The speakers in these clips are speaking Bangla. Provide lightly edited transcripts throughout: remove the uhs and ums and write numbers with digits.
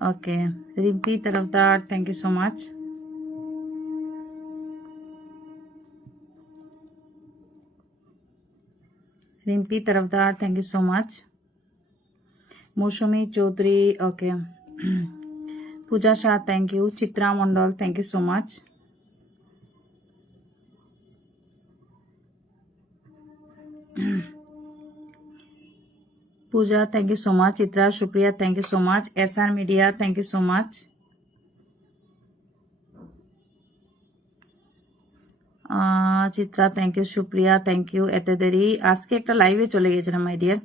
Okay, Rimpi Tarafdar, thank you so much. Rimpi Tarafdar, thank you so much. Mousumi Chowdhury, okay. Puja Shah, thank you. Chitra Mondal, thank you so much. Puja, thank you so much. Chitra, Supriya, thank you so much. SR media, thank you so much. Chitra, thank you. Supriya, thank you. এত দেরি, আজকে একটা লাইভে চলে গেছিলাম মাই ডিয়ার,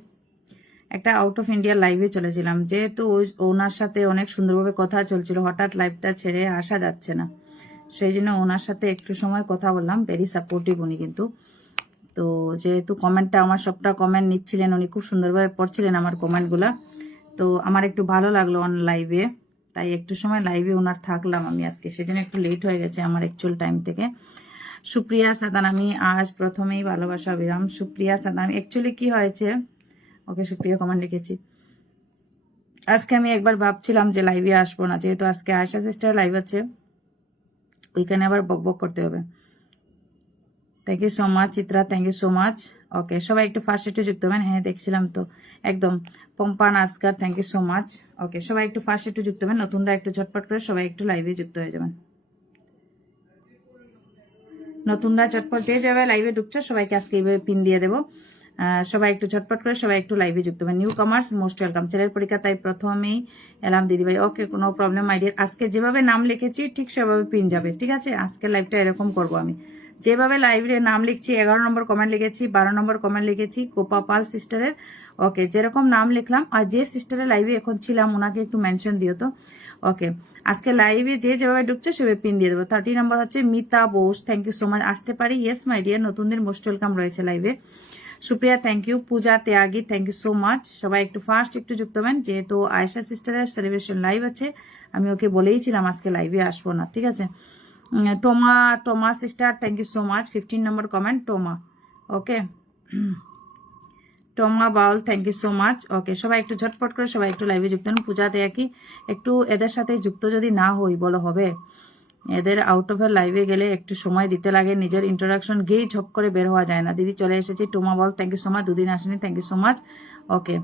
একটা আউট অফ ইন্ডিয়া লাইভে চলেছিলাম, যেহেতু ওনার সাথে অনেক সুন্দরভাবে কথা চলছিল, হঠাৎ লাইভটা ছেড়ে আসা যাচ্ছে না, সেই জন্য ওনার সাথে একটু সময় কথা বললাম। ভেরি সাপোর্টিভ উনি কিন্তু। তো যেহেতু কমেন্টটা আমার সবটা কমেন্ট নিচ্ছিলেন, উনি খুব সুন্দরভাবে পড়ছিলেন আমার কমেন্টগুলা, তো আমার একটু ভালো লাগলো অন লাইভে, তাই একটু সময় লাইভে ওনার থাকলাম আমি আজকে, সেজন্য একটু লেট হয়ে গেছে আমার অ্যাকচুয়াল টাইম থেকে। সুপ্রিয়া সাদান, আমি আজ প্রথমেই ভালোবাসা অবিরাম। সুপ্রিয়া সাদান, অ্যাকচুয়ালি কি হয়েছে, ওকে সুপ্রিয়া কমেন্ট লিখেছি। আজকে আমি একবার ভাবছিলাম যে লাইভে আসবো না, যেহেতু আজকে আয়শা সিস্টার লাইভ আছে, ওইখানে আবার বক বক করতে হবে। Thank you so much. Chitra, thank you so much. Okay, সবাই একটু ফার্স্ট একটু যুক্ত হবেন। হ্যাঁ দেখছিলাম তো একদম। Pampa Naskar, thank you so much. Okay, সবাই একটু ফার্স্ট একটু যুক্ত হবেন, নতুনরা একটু ঝটপট করে সবাই একটু লাইভে যুক্ত হয়ে যাবেন। নতুনরা চটপট যে যাবে লাইভে ঢুকছো সবাইকে আজকে এইভাবে পিন দিয়ে দেবো। সবাই একটু ঝটপট করে সবাই একটু লাইভে যুক্ত হবেন। New কামার্স most welcome. ছেলের পরীক্ষা তাই প্রথমেই এলাম দিদিভাই। ওকে, কোনো প্রবলেম আইডিয়া। আজকে যেভাবে নাম লিখেছি ঠিক সেভাবে পিন যাবে, ঠিক আছে? আজকে লাইভটা এরকম করব আমি, যেভাবে লাইভে নাম লিখছি, 11 নম্বর কমেন্ট লিখেছি, 12 নম্বর কমেন্ট লিখেছি কোপা পাল সিস্টারের। ওকে, যেরকম নাম লিখলাম, আর যে সিস্টারের লাইভে এখন ছিলাম ওনাকে একটু মেনশন দিও তো। ওকে, আজকে লাইভে যে যেভাবে ঢুকছে সেভাবে পিন দিয়ে দেবো। 30 নম্বর হচ্ছে Mita Bose, thank you so much. আসতে পারি? ইয়েস মাই ডিয়ার, নতুনদের মোস্ট ওয়েলকাম রয়েছে লাইভে। Supriya, thank you. Puja Tyagi, thank you so much. সবাই একটু ফার্স্ট একটু যুক্ত হবেন, যেহেতু আয়েশা সিস্টারের সেলিব্রেশন লাইভ আছে, আমি ওকে বলেইছিলাম আজকে লাইভে আসবো না, ঠিক আছে? Toma sister, thank you so much. 15 number comment Toma. Okay, Toma Baul, thank you so much. Okay, সবাই একটু ঝটপট করে সবাই একটু লাইভে যুক্ত হন। পূজা ত্যাগী, একটু এদের সাথে যুক্ত যদি না হই বলো হবে? এদের আউট অফ এর লাইভে গেলে একটু সময় দিতে লাগে, নিজের ইন্ট্রোডাকশন গিয়েই ঝপ করে বের হওয়া যায় না। দিদি চলে এসেছি, টোমা Baul, thank you so much. দুদিন আসেনি, থ্যাংক ইউ সো মাচ। ওকে,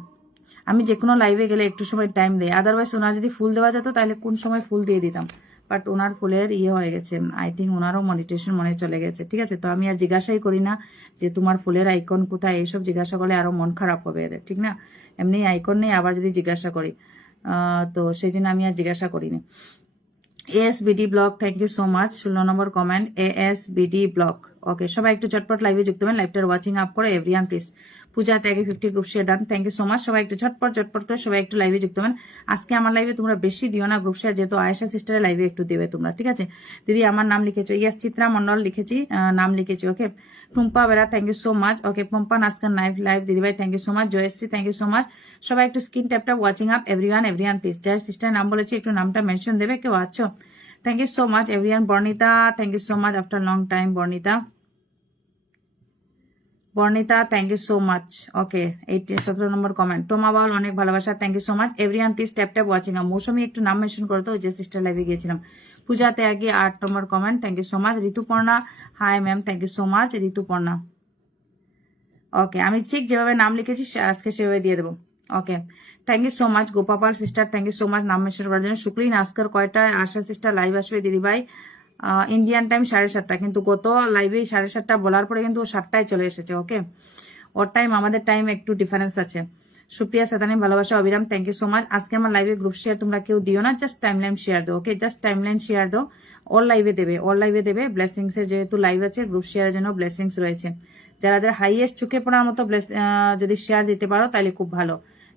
আমি যে কোনো লাইভে গেলে একটু সময় টাইম দেয়, আদারওয়াইজ ওনার যদি ফুল দেওয়া যেত তাহলে কোন সময় ফুল দিয়ে দিতাম, বাট ওনার ফুলের হয়ে গেছে, আই থিঙ্ক ওনারও মনিটেশন মনে চলে গেছে, ঠিক আছে? তো আমি আর জিজ্ঞাসাই করি না যে তোমার ফুলের আইকন কোথায়, এইসব জিজ্ঞাসা করলে আরো মন খারাপ হবে এদের, ঠিক না? এমনি আইকন নেই, আবার যদি জিজ্ঞাসা করি, তো সেই জন্য আমি আর জিজ্ঞাসা করিনি। ASBD blog, thank you so much. 16 number comment ASBD blog. Okay, সবাই একটু চটপট লাইভে যুক্ত হবেন, লাইভটার ওয়াচিং আপ করে এভরিওয়ান প্লিজ। পূজা ত্যাগে 50 group share done, thank you so much. সবাই একটু ঝটপট করে সবাই একটু লাইভে যুক্ত হবেন। আজকে আমার লাইভে তোমরা বেশি দিও না গ্রুপ শেয়ার, যেহেতু আয়েশা সিস্টারের লাইভে একটু দেবে তোমরা, ঠিক আছে? দিদি আমার নাম লিখেছো? ইয়েস, চিত্রা মন্ডল লিখেছি, নাম লিখেছি। Okay, Tumpa Bera, thank you so much. Okay, Pampa Naskar live দিদিভাই, thank you so much. Joyshree, thank you so much. সবাই একটু স্ক্রিন ট্যাপটা ওয়াচিং আপ এভরিওয়ান প্লিজ। যার সিস্টারের নাম বলেছি একটু নামটা মেনশন দেবে, কেউ আছো? Thank you so much everyone. Bornita, thank you so much after long time. Bornita, thank you so much. Okay, 17 number comment Toma Baul, অনেক ভালোবাসা, thank you so much. Everyone please tap watching. Mousumi একটু নাম মেনশন করতো, যে সিস্টার লাইভে গিয়েছিলাম। পূজাতে আগে 8 number comment, thank you so much. Rituparna, hi ma'am, thank you so much Rituparna. Okay, আমি ঠিক যেভাবে নাম লিখেছি আজকে সেভাবে দিয়ে দেবো। Okay, thank you so much. Gopapal sister, thank you so much নাম মেনশন করার জন্য। শুক্লিন আজকার কয়টায় আশা সিস্টার লাইভ আসবে দিদিভাই? ইন্ডিয়ান টাইম 7:30, কিন্তু গত লাইভে 7:30 বলার পরে কিন্তু ও 7টায় চলে এসেছে। ওকে, ওর টাইম আমাদের টাইম একটু ডিফারেন্স আছে। সুপ্রিয়া সাদানি, ভালোবাসা অবিরাম, থ্যাংক ইউ সো মাচ। আজকে আমার লাইভে গ্রুপ শেয়ার তোমরা কেউ দিও না, জাস্ট টাইমলাইন শেয়ার দো। ওকে, জাস্ট টাইমলাইন শেয়ার দো। অল লাইভে দেবে। ব্লেসিংস এর যেহেতু লাইভ আছে, গ্রুপ শেয়ারের জন্য ব্লেসিংস রয়েছে। যারা হাইয়েস্ট চোখে পড়ার মতো যদি শেয়ার দিতে পারো তাহলে খুব ভালো।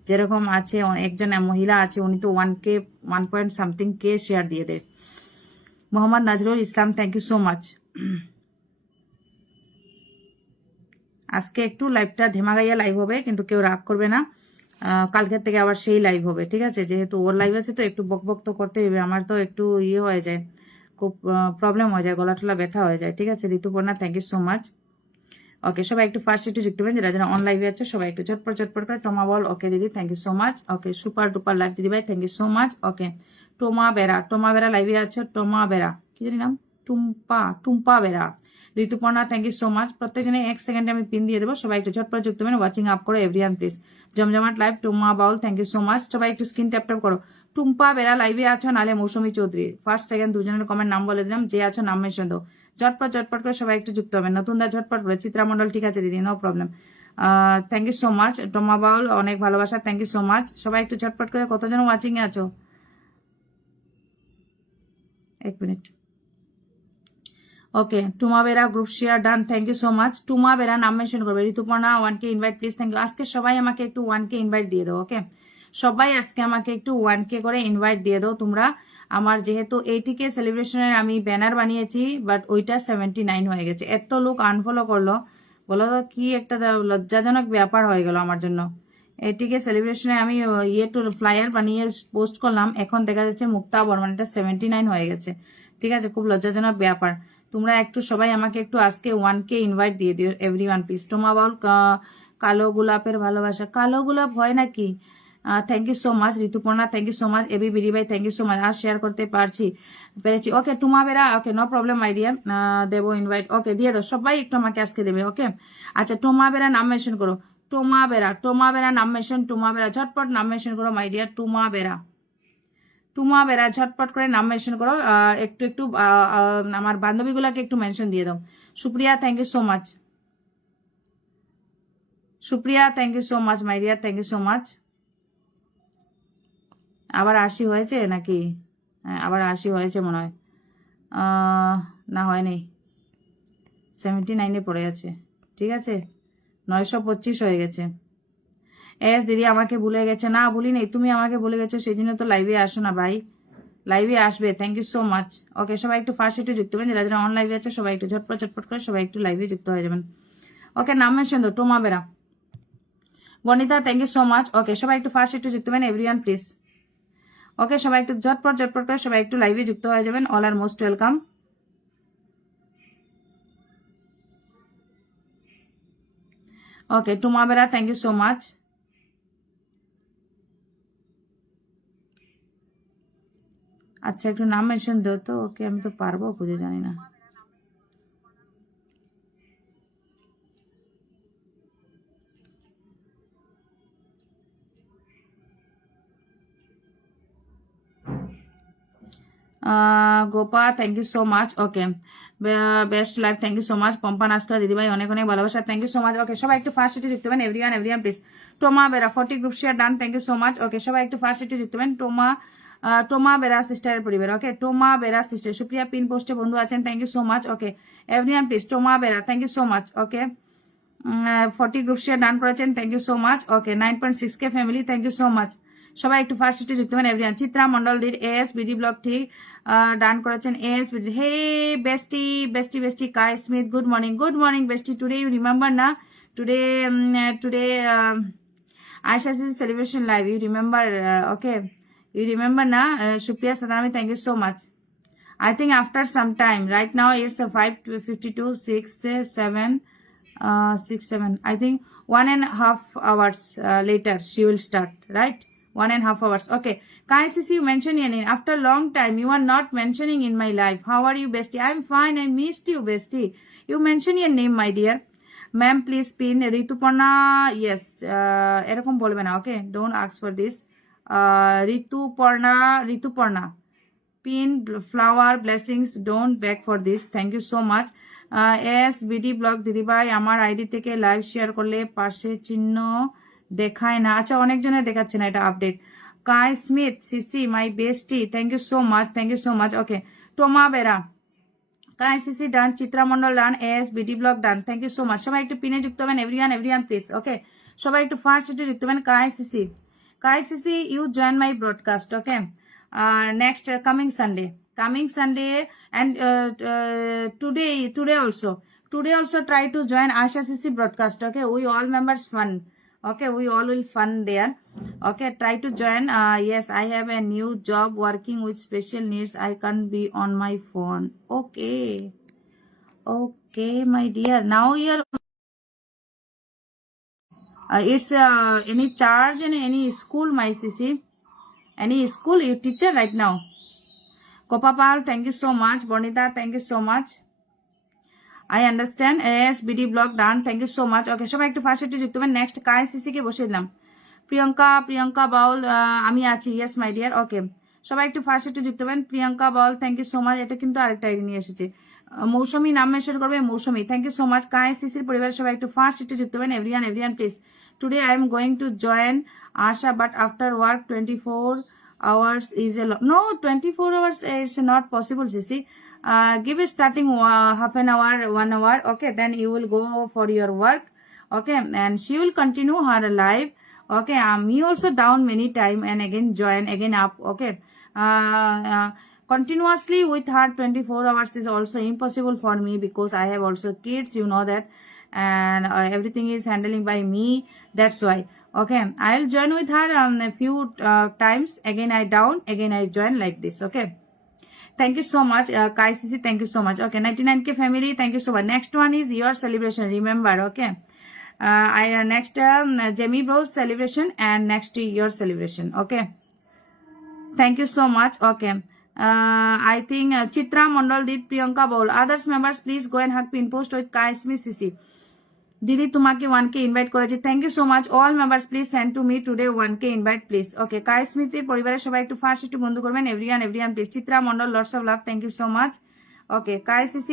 যেরকম আছে একজন মহিলা আছে, উনি তো 1.something K শেয়ার দিয়ে দেয়। মোহাম্মদ নাজরুল ইসলাম, থ্যাংক ইউ সো মাচ। আজকে একটু লাইভটা ধেমাগাইয়া লাইভ হবে, কিন্তু কেউ রাগ করবে না। কালকের থেকে আবার সেই লাইভ হবে, ঠিক আছে? যেহেতু ওর লাইভ আছে তো একটু বক তো করতে হবে, আমার তো একটু হয়ে যায়, খুব প্রবলেম হয়ে যায়, গলা টলা ব্যথা হয়ে যায়, ঠিক আছে? Rituparna, thank you so much. Okay সবাই একটু ফার্স্ট একটু যুক্ত হবেন, যারা যারা অন লাইভে আছে সবাই একটু ঝটপট করে টোমা বল। ওকে দিদি thank you so much. Okay super duper live দিদি ভাই thank you so much. Okay Toma Bera লাইভে আছে। টোমা বেরা কি জানি নাম, Tumpa Bera, Rituparna thank you so much. প্রত্যেকজনে 1 সেকেন্ডে আমি পিন দিয়ে দেবো, সবাই একটু ঝটপট যুক্ত হবেন। ওয়াচিং আপ করো এভরিওয়ান প্লিজ। জমজমাট live Toma Baul thank you so much. সবাই একটু স্ক্রিন ট্যাপ করো। টুম্পা বেরা লাইভে আছো, নালে মৌসুমী চৌধুরী ফার্স্ট সেকেন্ড দুজনের কমেন্ট নাম বলে দিলাম, যে আছো নাম মেনশন দাও। ঝটপট করে সবাই একটু যুক্ত হবেন। নতুন দা ঝটপট করে। চিত্রা মন্ডল ঠিক আছে দিদি, no problem. Thank you so much. Toma Baul অনেক ভালোবাসা, থ্যাংক ইউ সো মাচ। সবাই একটু ঝটপট করে, কতজন ওয়াচিং এ আছো? 1 minute. Okay Tuma Bera group share done, thank you so much. Tuma Bera নাম মেনশন করবে। Rituparna 1K invite please, thank you. আজকে সবাই আমাকে একটু 1K ইনভাইট দিয়ে দাও। ওকে সবাই আজকে আমাকে একটু 1K করে ইনভাইট দিয়ে দাও তোমরা। আমার যেহেতু 80K সেলিব্রেশনের আমি ব্যানার বানিয়েছি, বাট ওইটা 79 হয়ে গেছে। এত লোক আনফলো করলো, বলো তো কি একটা লজ্জাজনক ব্যাপার হয়ে গেল আমার জন্য। 80K সেলিব্রেশনে আমি ফ্লায়ার বানিয়ে পোস্ট করলাম, এখন দেখা যাচ্ছে মুক্তা বর্মন এটা 79 হয়ে গেছে। ঠিক আছে, খুব লজ্জাজনক ব্যাপার। তোমরা একটু সবাই আমাকে একটু আজকে 1K ইনভাইট দিয়ে দিও এভরিওয়ান প্লিজ। টোমা বাউল কালো গোলাপের ভালোবাসা, কালো গোলাপ হয় নাকি? Thank you so much Rituparna, thank you so much. AB BD ভাই থ্যাংক ইউ সো মাচ। আর শেয়ার করতে পেরেছি। Okay Tuma Bera, okay no problem my dear, দেবো ইনভাইট। ওকে দিয়ে দাও, সবাই একটু আমাকে আজকে দেবে। ওকে আচ্ছা টোমা বেরা নাম মেনশন করো। টোমা বেরা নাম মেনশন। টোমা বেরা ঝটপট নাম মেনশন করো মাই ডিয়ার। টুমা বেরা ঝটপট করে নাম মেনশন করো। একটু আমার বান্ধবীগুলাকে একটু মেনশন দিয়ে দাও। Supriya thank you so much. Supriya thank you so much my dear, thank you so much. আবার 80 হয়েছে নাকি? হ্যাঁ আবার 80 হয়েছে মনে হয়। না হয়নি, 79-এ পড়ে আছে। ঠিক আছে 925 হয়ে গেছে। এস দিদি আমাকে ভুলে গেছে। না ভুলি নেই, তুমি আমাকে ভুলে গেছো, সেই জন্য তো লাইভে আসো না ভাই। লাইভে আসবে, thank you so much. Okay সবাই একটু ফার্স্ট একটু যুক্ত হবেন, যারা যারা অন লাইভে আছে সবাই একটু ঝটপট করে সবাই একটু লাইভে যুক্ত হয়ে যাবেন। ওকে নাম মেনশন দাও। টোমা বেরা, বনিতা thank you so much. Okay সবাই একটু ফার্স্ট একটু যুক্ত হবেন এভরিওয়ান প্লিজ। ওকে সবাই একটু ঝটপট করে সবাই একটু লাইভে যুক্ত হয়ে যাবেন। All are most welcome. Okay Tuma Bera thank you so much. আচ্ছা একটু নাম মেনশন দাও তো। ওকে আমি তো পারবো খুঁজে, জানি না। Gopa thank you so much. Okay best life thank you so much. Pampa Naskar দিদিভাই অনেক ভালোবাসা, thank you so much. Okay সবাই একটু ফার্স্ট একটু যুক্ত হবেন everyone please. Toma Bera 40 group share done, thank you so much. Okay সবাই একটু ফার্স্ট একটু যুক্ত হবেন। টোমা বেরা সিস্টারের পরিবার। Okay Toma Bera sister. Supriya pin পোস্টে বন্ধু আছেন, thank you so much. Okay everyone please Toma Bera thank you so much. Okay 40 group share done করেছেন, thank you so much. Okay 9.6K family, thank you so much. সবাই একটু ফার্স্ট একটু যুক্ত হবেন এভরিওয়ান। চিত্রা মন্ডল দির এস বিডি ব্লগ ঠিক ডান করেছেন। S BD hey bestie Kai Smith good morning bestie. Today you remember না? টুডে আয়শা's celebration live, you remember? Okay you remember na? Supriya Sadanami thank you so much. I think after some time, right now it's 5:52, 6 7 I think 1.5 hours later she will start, right? 1.5 hours. Okay Kai Sisi, you mentioned your name after long time. You are not mentioning in my life. How are you bestie? I'm fine, I missed you bestie. You mention your name my dear. Ma'am please pin Rituparna. Yes এরকম বলবে না। ওকে don't ask for this. Rituparna pin flower blessings, don't beg for this, thank you so much. S BD blog দিদিভাই আমার আইডি থেকে লাইভ শেয়ার করলে পাশে চিহ্ন দেখায় না। আচ্ছা অনেকজনের দেখাচ্ছে না, এটা আপডেট। কাই স্মিথ সিসি my bestie, thank you so much. Okay Toma Bera Kai সিসি done, Chitra Mondal done, S BD blog done, thank you so much. সবাই একটু পিনে যুক্ত হবেন এভরিওয়ান প্লিজ। ওকে সবাই একটু ফার্স্ট একটু যুক্ত হবেন। কাই সিসি you join my broadcast. Okay next coming Sunday and today also try to join Asha CC broadcast. Okay we all members fun. Okay we all will fun there. Okay try to join. Yes I have a new job working with special needs, I can't be on my phone. Okay my dear, now you're It's any charge in any school, my sissy? Any school you teacher right now? Kopapal, thank you so much. Bonita, thank you so much. I understand. Yes, BD blog done. Thank you so much. Okay, সবাই একটু ফার্স্ট একটু যুক্ত হবেন। নেক্সট KICC কে বসিয়ে দিলাম। প্রিয়ঙ্কা বাউল, আমি আছি। Yes my dear. ওকে, সবাই একটু ফার্স্ট একটু যুক্ত হবেন। প্রিয়ঙ্কা বাউল, থ্যাংক ইউ সো মাচ। এটা কিন্তু আরেকটা আইডি নিয়ে এসেছে। মৌসুমী নাম মেনশন করবে, Mousumi, thank you so much. KICC পরিবারের সবাই একটু ফার্স্ট একটু যুক্ত হবেন। Everyone please. Today I am going to join Asha, but after work 24 hours is a lot. No, 24 hours is not possible, Sissy. Give a starting half an hour, 1 hour. Okay, then you will go for your work. Okay, and she will continue her life. Okay, me also down many time and again join again up. Okay, continuously with her 24 hours is also impossible for me because I have also kids, you know that, and everything is handling by me. That's why. Okay, I'll join with her a few times. Again I down, again I join like this. Okay. Thank you so much, KICC. Thank you so much. Okay, 99K family. Thank you so much. Next one is your celebration. Remember, okay. Next Jamie Bros celebration and next your celebration. Okay. Thank you so much. Okay. I think Chitra Mondal did Priyanka Bowl. Others members, please go and hug pin post with KICC. দিদি তোমাকে 1K ইনভাইট করেছি, thank you so much. All members please send to me today 1K invite please. Okay, KICC পরিবারের সবাই একটু ফার্স্ট একটু বন্ধু করবেন। Everyone please. Chitra Mondal, lots of love, thank you so much. Okay, KICC,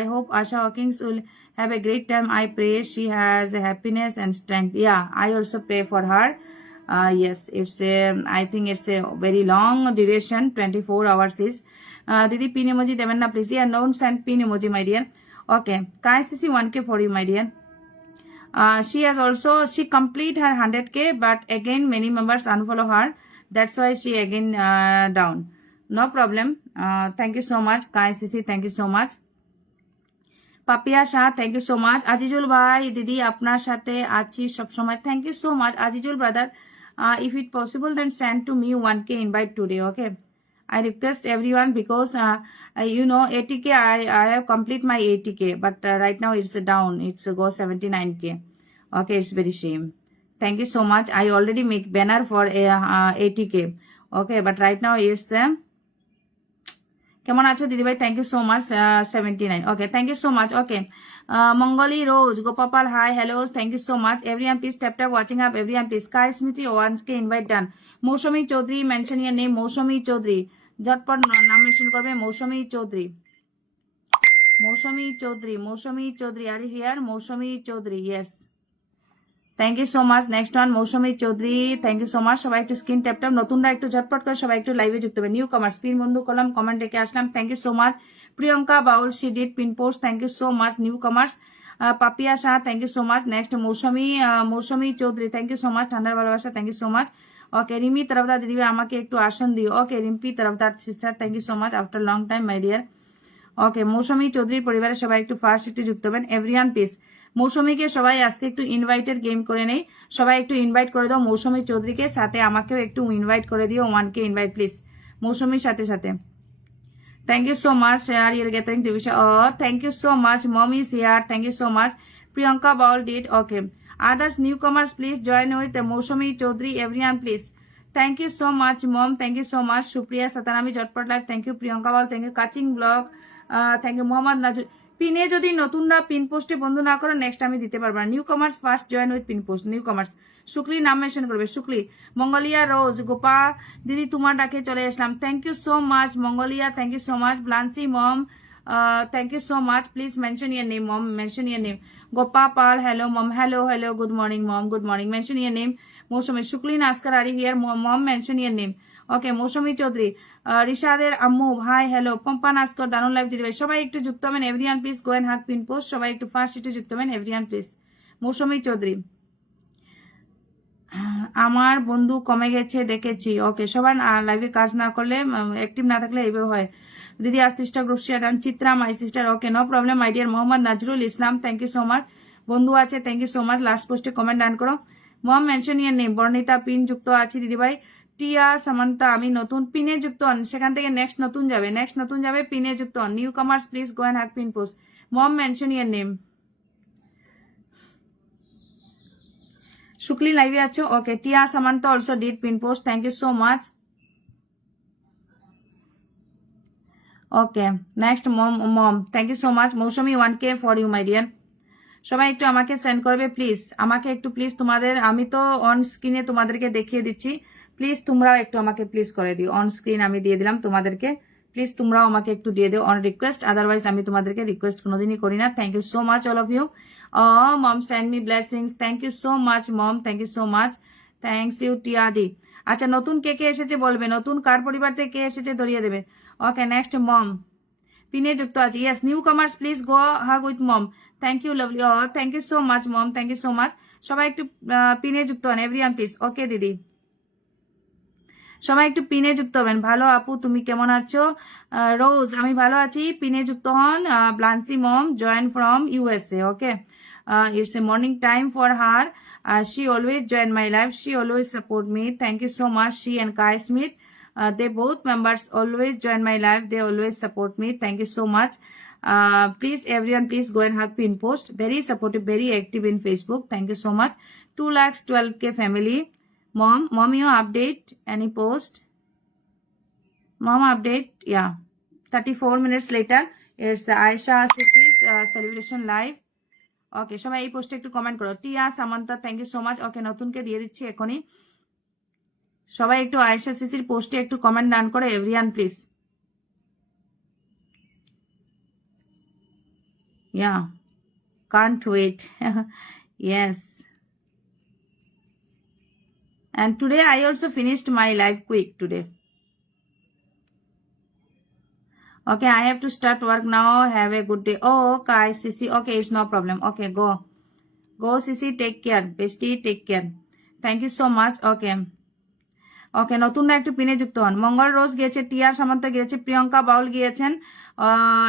I hope Asha Hawkins will have a great time. I pray she has happiness and strength. Yeah, I also pray for her. Yes, I think it's a very long duration, 24 hours is. Didi pin emoji দেবেন না please. Yeah, don't send pin emoji, my dear. Okay, KICC 1K for you, my dear. She complete her 100K, but again many members unfollow her. That's why she again down. No problem. Thank you so much, KICC. Thank you so much. Papia Shah, thank you so much. Ajijul bhai, didi apnar sathe achi sob shomoy. Thank you so much, Ajijul brother. If it possible, then send to me 1K invite today. Okay. I request everyone because you know 80K I have complete my 80K, but right now it's down. It's go 79K. Okay, it's very shame. Thank you so much. I already make banner for 80K. Okay, but right now it's কেমন আছো দিদি ভাই? Thank you so much. 79। Okay, thank you so much. Okay, Mangali Rose, Gopal, hi, hello, thank you so much. Everyone please tap watching up. Everyone please. KICC 1K invite done. Mousumi Chowdhury, mention your name Mousumi Chowdhury. ঝটপট নাম মেনশন করবে, Mousumi Chowdhury. Are you here? Mousumi Chowdhury, yes. Thank you so much. Next one Mousumi Chowdhury, thank you so much. সবাই একটু স্ক্রিন ট্যাপ নতুনরা একটু ঝটপট করে সবাই একটু লাইভে যুক্ত হবে। নিউ কমার্স পিন বন্ধু করলাম, কমেন্ট রেখে আসলাম, thank you so much. Priyanka Baul, she did pin post, thank you so much. New commerce Papiya Shah, thank you so much. Next Mousumi Chowdhury, thank you so much. ঠান্ডার ভালোবাসা, thank you so much. Okay, Rimi Tarafdar দিদিভাই আমাকে একটু আসন দিও। Okay, Rimpi Tarafdar sister, thank you so much after long time, my dear. Okay, Mousumi চৌধুরীর পরিবারের সবাই একটু ফার্স্ট একটু যুক্ত হবেন। Everyone please. মৌসুমীকে সবাই আজকে একটু ইনভাইটের গেম করে নেই। সবাই একটু ইনভাইট করে দাও মৌসুমী চৌধুরীকে, সাথে আমাকেও একটু ইনভাইট করে দিও। 1K ইনভাইট প্লিজ মৌসুমীর সাথে। Thank you so much. You're getting to wish. Oh, thank you so much. Mom is here. Thank you so much. Priyanka Baul did. Okay. Others newcomers, please join with Mousumi Chaudhary. Everyone, please. Thank you so much, Mom. Thank you so much. Supriya Satanami Jotpot Live. Thank you, Priyanka Baul. Thank you, Kaching Blog. Thank you, Mohammad Najul. পিনে যদি নতুনরা পিন পোস্টে বন্ধু না করো, নেক্সট আমি দিতে পারবো না। New commerce first join with pin post. New commerce Shukli নাম মেনশন করবে, শুক্লি। মঙ্গলিয়া রোজ, গোপা দিদি তোমার ডাকে চলে আসলাম, thank you so much Mangaliya, thank you so much. ব্লান্সি mom, thank you so much. Please mention your name mom, mention your name. Gopa Pal, hello mom, hello good morning mom, good morning, mention your name. Mousumi Shukli Naskar are here, mom mention your name. Okay, Mousumi Chowdhury, রিশাদের আম্মু, ভাই, হ্যালো। পম্পা নাস্কর, দারুন লাইভ দিদি ভাই, সবাই একটু যুক্ত হবেন। Everyone please go and hug pin post. সবাই একটু ফার্স্ট একটু যুক্ত হবেন। Everyone please. মৌসুমী চৌধুরী, আমার বন্ধু কমে গেছে দেখেছি। ওকে, সবার লাইভে কাজ না করলে, অ্যাক্টিভ না থাকলে এইভাবে হয়। দিদি আজ 30টা group share done. Chitra my sister, okay, no problem my dear. Mohammad Nazrul Islam, thank you so much. বন্ধু আছে, thank you so much. Last পোস্টে কমেন্ট ডান করো। Mom mention your name. Barnita pin যুক্ত আছে দিদিভাই। টিয়া সামান্তা, আমি নতুন, পিনে যুক্ত হন, সেখান থেকে নেক্সট নতুন যাবে, পিনে যুক্ত হন। New কামার্স please go and hug pin post. Mom mention your name. Shukli live acho. Okay. Tia Samantha also did pin post. Thank you so much. Okay. Next mom. Thank you so much. Moshami 1K for you, my dear. সবাই একটু আমাকে সেন্ড করবে প্লিজ, আমাকে একটু প্লিজ তোমাদের, আমি তো অন স্ক্রিনে তোমাদেরকে দেখিয়ে দিচ্ছি, প্লিজ তোমরাও একটু আমাকে প্লিজ করে দিও। অন স্ক্রিন আমি দিয়ে দিলাম তোমাদেরকে, প্লিজ তোমরাও আমাকে একটু দিয়ে দিও অন রিকোয়েস্ট, আদারওয়াইজ আমি তোমাদেরকে রিকোয়েস্ট কোনোদিনই করি না। Thank you so much all of you. Mom send me blessings, thank you so much mom, thank you so much, thanks you টিয়াদি। আচ্ছা নতুন কে কে এসেছে বলবে, নতুন কার পরিবার থেকে কে এসেছে ধরিয়ে দেবে। ওকে নেক্সট মম পিনে যুক্ত আছে, yes new কামার্স please go hug with mom. Thank you lovely, thank you so much mom, thank you so much. সবাই একটু পিনে যুক্ত হন এভরিওয়ান প্লিজ। ওকে দিদি সবাই একটু পিনে যুক্ত হবেন। ভালো আপু তুমি কেমন আছো? রোজ আমি ভালো আছি, পিনে যুক্ত হন। ব্লান্সি mom join from USA. Okay it's a morning time for her, she always join my life, she always support me, thank you so much. She and Kai Smith, they both members always join my life, they always support me, thank you so much. Please everyone please go and hug pin post, very supportive, very active in Facebook, thank you so much. 2,12K family. Mom you update any post? Mom update, yeah, 34 minutes later it's Aisha Sisi's celebration live. Okay সবাই এই পোস্টে একটু কমেন্ট করো। Tia Samanta thank you so much. Okay নতুনকে দিয়ে দিচ্ছি এখনই। সবাই একটু আয়েশা সিসির পোস্টে একটু কমেন্ট ডান করো everyone please. Yeah can't wait yes and today I also finished my live quick today. Okay, I have to start work now. Have a good day. Oh, okay, Sisi. Okay, it's no problem. Okay, go, Sisi. Take care, bestie. Take care. Thank you so much. Okay. ওকে নতুনরা একটু পিনে যুক্ত হন। মঙ্গল রোজ গিয়েছে, টিয়া সামন্ত গিয়েছে, প্রিয়ঙ্কা বাউল গিয়েছেন,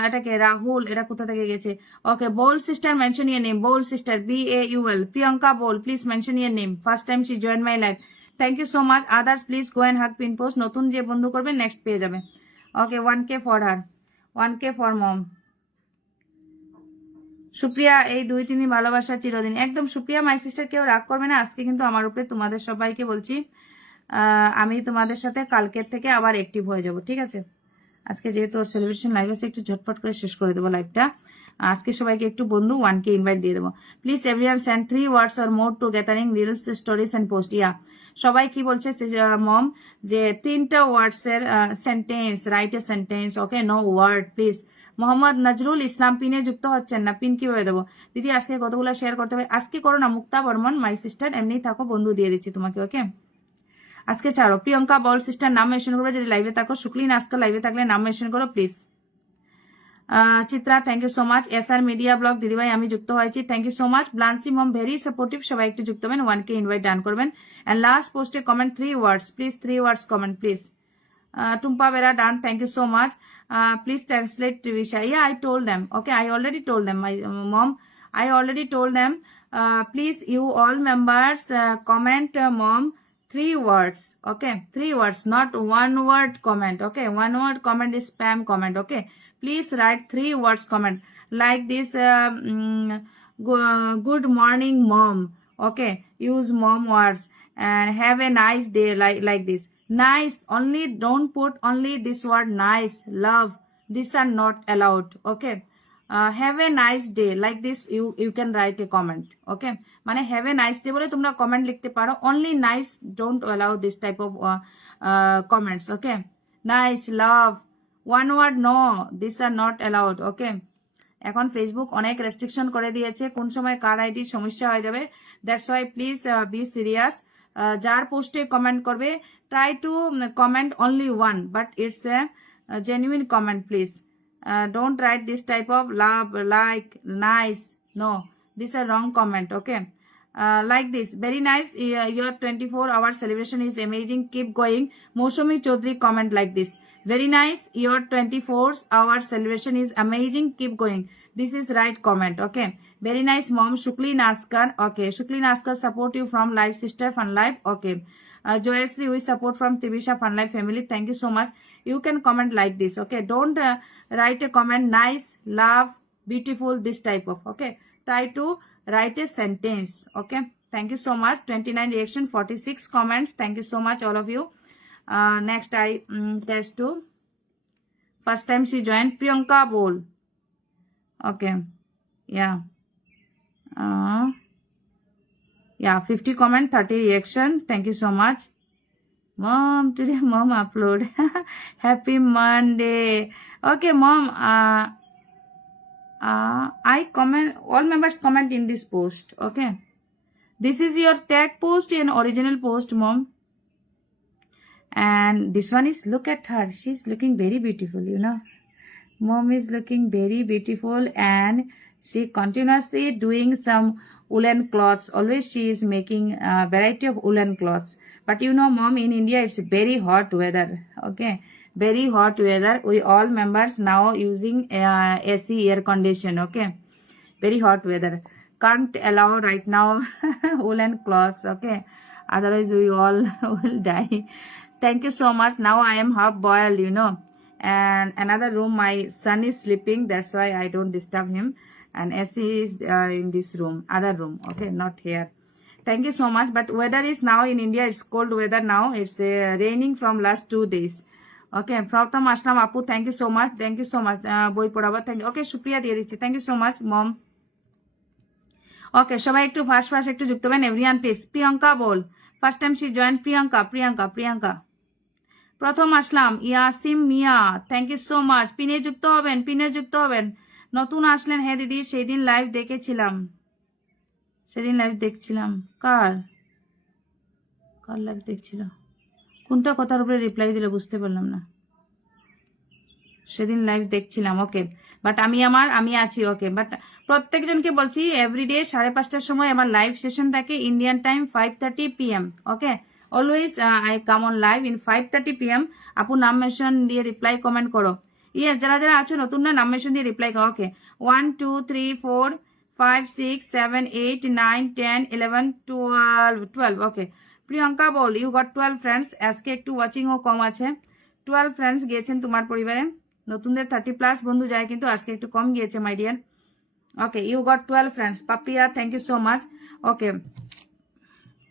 এটাকে রাহুল, এটা কোথা থেকে গেছে? Okay Baul sister mention your name, Baul sister BAUL, Priyanka Baul please mention your name, first time she join my life, thank you so much. Others please go and hug pin post, নতুন যে বন্ধু করবে নেক্সট পেয়ে যাবে। Okay 1K for her, 1K for mom. Supriya এই 2-3 দিন ভালোবাসা চিরদিন, একদম সুপ্রিয়া মাই সিস্টার, কেউ রাগ করবে না, আজকে কিন্তু আমার উপরে তোমাদের সবাইকে বলছি আমি তোমাদের সাথে কালকের থেকে আবার অ্যাক্টিভ হয়ে যাব, ঠিক আছে? আজকে যেহেতু সেলিব্রেশন লাইভ আছে একটু ঝটপট করে শেষ করে দেবো লাইভটা। আজকে সবাইকে একটু বন্ধু 1K ইনভাইট দিয়ে দেবো। Please everyone send 3 words or more to gathering reels stories and post. Yeah সবাই কি বলছে মম যে 3টা ওয়ার্ডসের sentence, right a sentence. Okay no word please. Mohammad Nazrul Islam পিনে যুক্ত হচ্ছেন না, পিন কিভাবে দেবো? দিদি আজকে কতগুলো শেয়ার করতে হবে? আজকে করো না, মুক্তা বর্মন মাই সিস্টার, এমনিই থাকো, বন্ধু দিয়ে দিচ্ছি তোমাকে। ওকে আজকে ছাড়ো। প্রিয়ঙ্কা বল সিস্টার নাম মেনশন করবে যদি লাইভে থাকো। শুক্লিন আজকে লাইভে থাকলে নাম মেনশন করো please. Chitra thank you so much. SR media blog দিদিভাই আমি যুক্ত হয়েছি, থ্যাংক ইউ সো মাচ। ব্লান্সি মম ভেরি সাপোর্টিভ, সবাই একটু যুক্ত হবেন, 1K ইনভাইট ডান করবেন। অ্যান্ড লাস্ট পোস্টে comment 3 words please, 3 words comment please. Tumpa Bera done, thank you so much. Please translate Trivisha. Yeah, I told them. Okay, I already told them. My mom, I already told them. Please, you all members comment mom 3 words. Okay, 3 words, not 1 word comment. Okay, 1 word comment is spam comment. Okay, please write 3 words comment like this. Good morning mom. Okay, use mom words and have a nice day like this. Nice, only don't put only this word nice, love, these are not allowed. Okay, have a nice day like this, you can write a comment. Okay, মানে have a nice day বলে তোমরা কমেন্ট লিখতে পারো, only nice, don't allow this type of comments. Okay, nice, love, 1 word no, these are not allowed. Okay, এখন ফেসবুক অনেক রেস্ট্রিকশন করে দিয়েছে, কোন সময় কার আইডি সমস্যা হয়ে যাবে, that's why please be serious. যার পোস্টে কমেন্ট করবে try to comment only 1, but it's a genuine comment please. Don't write this type of love, like, nice, no, these are wrong comment. Okay, like this, very nice, your 24-hour celebration is amazing, keep going. Moshami Chaudhary comment like this, very nice, your 24-hour celebration is amazing, keep going. This is right comment. Okay, very nice mom. Shukli Naskar. Okay, Shukli Naskar support you from live sister fun life. Okay, Joyasri we support from Trivisha fun life family, thank you so much. You can comment like this. Okay, don't write a comment nice, love, beautiful, this type of. Okay, try to write a sentence. Okay, Thank you so much. 29 reaction, 46 comments. Thank you so much, all of you. Next, I test to. First time she joined. Priyanka Bol. Okay. Yeah. Yeah, 50 comment, 30 reaction. Thank you so much. Mom, today mom upload. Happy Monday. Okay, mom. I comment, all members comment in this post. Okay. This is your tag post and original post, mom. And this one is, look at her. She's looking very beautiful, you know. Mom is looking very beautiful and she continuously doing some woolen cloths. Always she is making a variety of woolen cloths. But you know, mom, in India it's very hot weather. Okay, very hot weather. We all members now using AC, air condition. Okay, very hot weather. Can't allow right now woolen cloths. Okay, otherwise we all will die. Thank you so much. Now I am half boiled, you know. And another room, my son is sleeping. That's why I don't disturb him. And AC is in this room, other room. Okay, not here. Thank you so much. But weather is now in India, it's cold weather now. It's raining from last 2 days. Okay, Pratham Ashram Apu, thank you so much. Thank you so much. Boy Podaba, thank you. Okay, Supriya Dirichi, thank you so much, mom. Okay, সবাই একটু ফাস্ট একটু যুক্ত হবেন everyone please. Priyanka ball, first time she join. Priyanka প্রথম আসলাম। ইয়াসিম মিয়া, থ্যাংক ইউ সো মাচ। পিনে যুক্ত হবেন। নতুন আসলেন। হ্যাঁ দিদি, সেদিন লাইভ দেখছিলাম। কার লাইভ দেখছিল? কোনটা কথার উপরে রিপ্লাই দিলে বুঝতে পারলাম না। সেদিন লাইভ দেখছিলাম। ওকে, বাট আমি আছি। ওকে, বাট প্রত্যেকজনকে বলছি এভরিডে 5:30টার সময় আমার লাইভ সেশন থাকে Indian time 5:30 PM। Okay, always I come on live in 5:30 PM। আপু নাম মেনশন দিয়ে রিপ্লাই কমেন্ট করো। ইয়েস, যারা আছো নতুন না, নাম মেনশন দিয়ে রিপ্লাই করো। ওকে, 1 2 3 4 5 6 7 8 9 10 11 12। ওকে, প্রিয়াঙ্কা বল, ইউ গট 12 ফ্রেন্ডস। আজকে একটু ওয়াচিং ও কম আছে। 12 ফ্রেন্ডস গিয়েছেন তোমার পরিবারে। নতুনদের 30+ বন্ধু যায়, কিন্তু আজকে একটু কম গিয়েছে my dear. Okay, you got 12 friends. Papiya, thank you so much. Okay,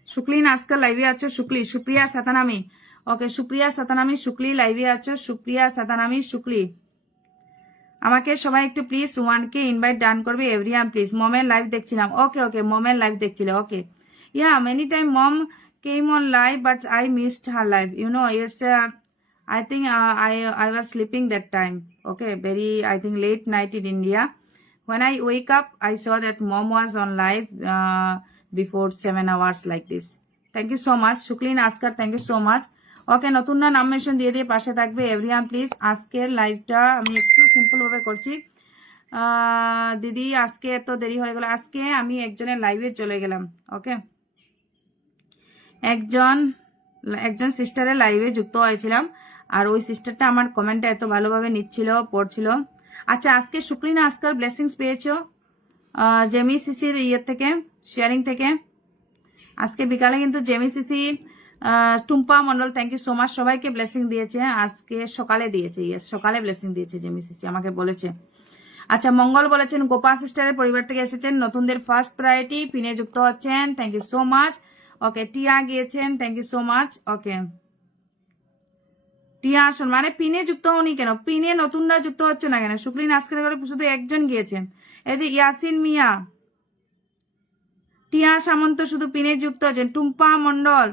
Shuklin আজকাল লাইভে আছো। সুপ্রিয়া সাতানামি। ওকে, সুপ্রিয়া সাতানামি শুক্লি লাইভে আছো। সুপ্রিয়া সাতানামি শুক্লি, আমাকে সবাই একটু প্লিজ 1K ইনভাইট ডান করবে এভরিওয়ান প্লিজ। মমের লাইভ দেখছিলাম। ওকে, মমের লাইভ দেখছিলে। Okay, yeah many time mom came on live but I missed her live, you know. It's I think I was sleeping that time. Okay, very, I think late night in India. When I wake up, I saw that mom was on live before 7 hours like this. Thank you so much. Shuklin Askar, thank you so much. Okay, নতুন না নাম মেনশন দিয়ে পাশে থাকবে এভরিওয়ান প্লিজ। আজকের লাইভটা আমি একটু সিম্পল ভাবে করছি। দিদি আজকে এত দেরি হয়ে গেল। আজকে আমি একজনের লাইভে চলে গেলাম। ওকে, একজন সিস্টারের লাইভে যুক্ত হয়েছিলাম, আর ওই সিস্টারটা আমার কমেন্টটা এত ভালোভাবে নিচ্ছিল, পড়ছিল। আচ্ছা, আজকে শুক্লিনা আজকাল ব্লেসিংস পেয়েছো জেমি সিসির থেকে, শেয়ারিং থেকে। আজকে বিকালে কিন্তু জেমি সিসি, Tumpa Mondal, thank you so much, সবাইকে ব্লেসিং দিয়েছে। আজকে সকালে দিয়েছে, ইয়েস, সকালে ব্লেসিং দিয়েছে জেমি সিসি, আমাকে বলেছে। আচ্ছা, মঙ্গল বলেছেন গোপা সিস্টারের পরিবার থেকে এসেছেন, নতুনদের ফার্স্ট প্রায়োরিটি, পিনে যুক্ত হচ্ছেন, থ্যাংক ইউ সো মাচ। ওকে, টিয়া গিয়েছেন, থ্যাংক ইউ সো মাচ। ওকে, টিয়া আসন মানে পিনে যুক্ত হনি কেন? পিনে নতুনরা যুক্ত হচ্ছে না কেন? শুক্লিন আজকের ঘরে শুধু একজন গিয়েছেন, এই যে ইয়াসিন মিয়া। টিয়া সামন্ত শুধু পিনে যুক্ত হচ্ছেন। টুম্পা মন্ডল,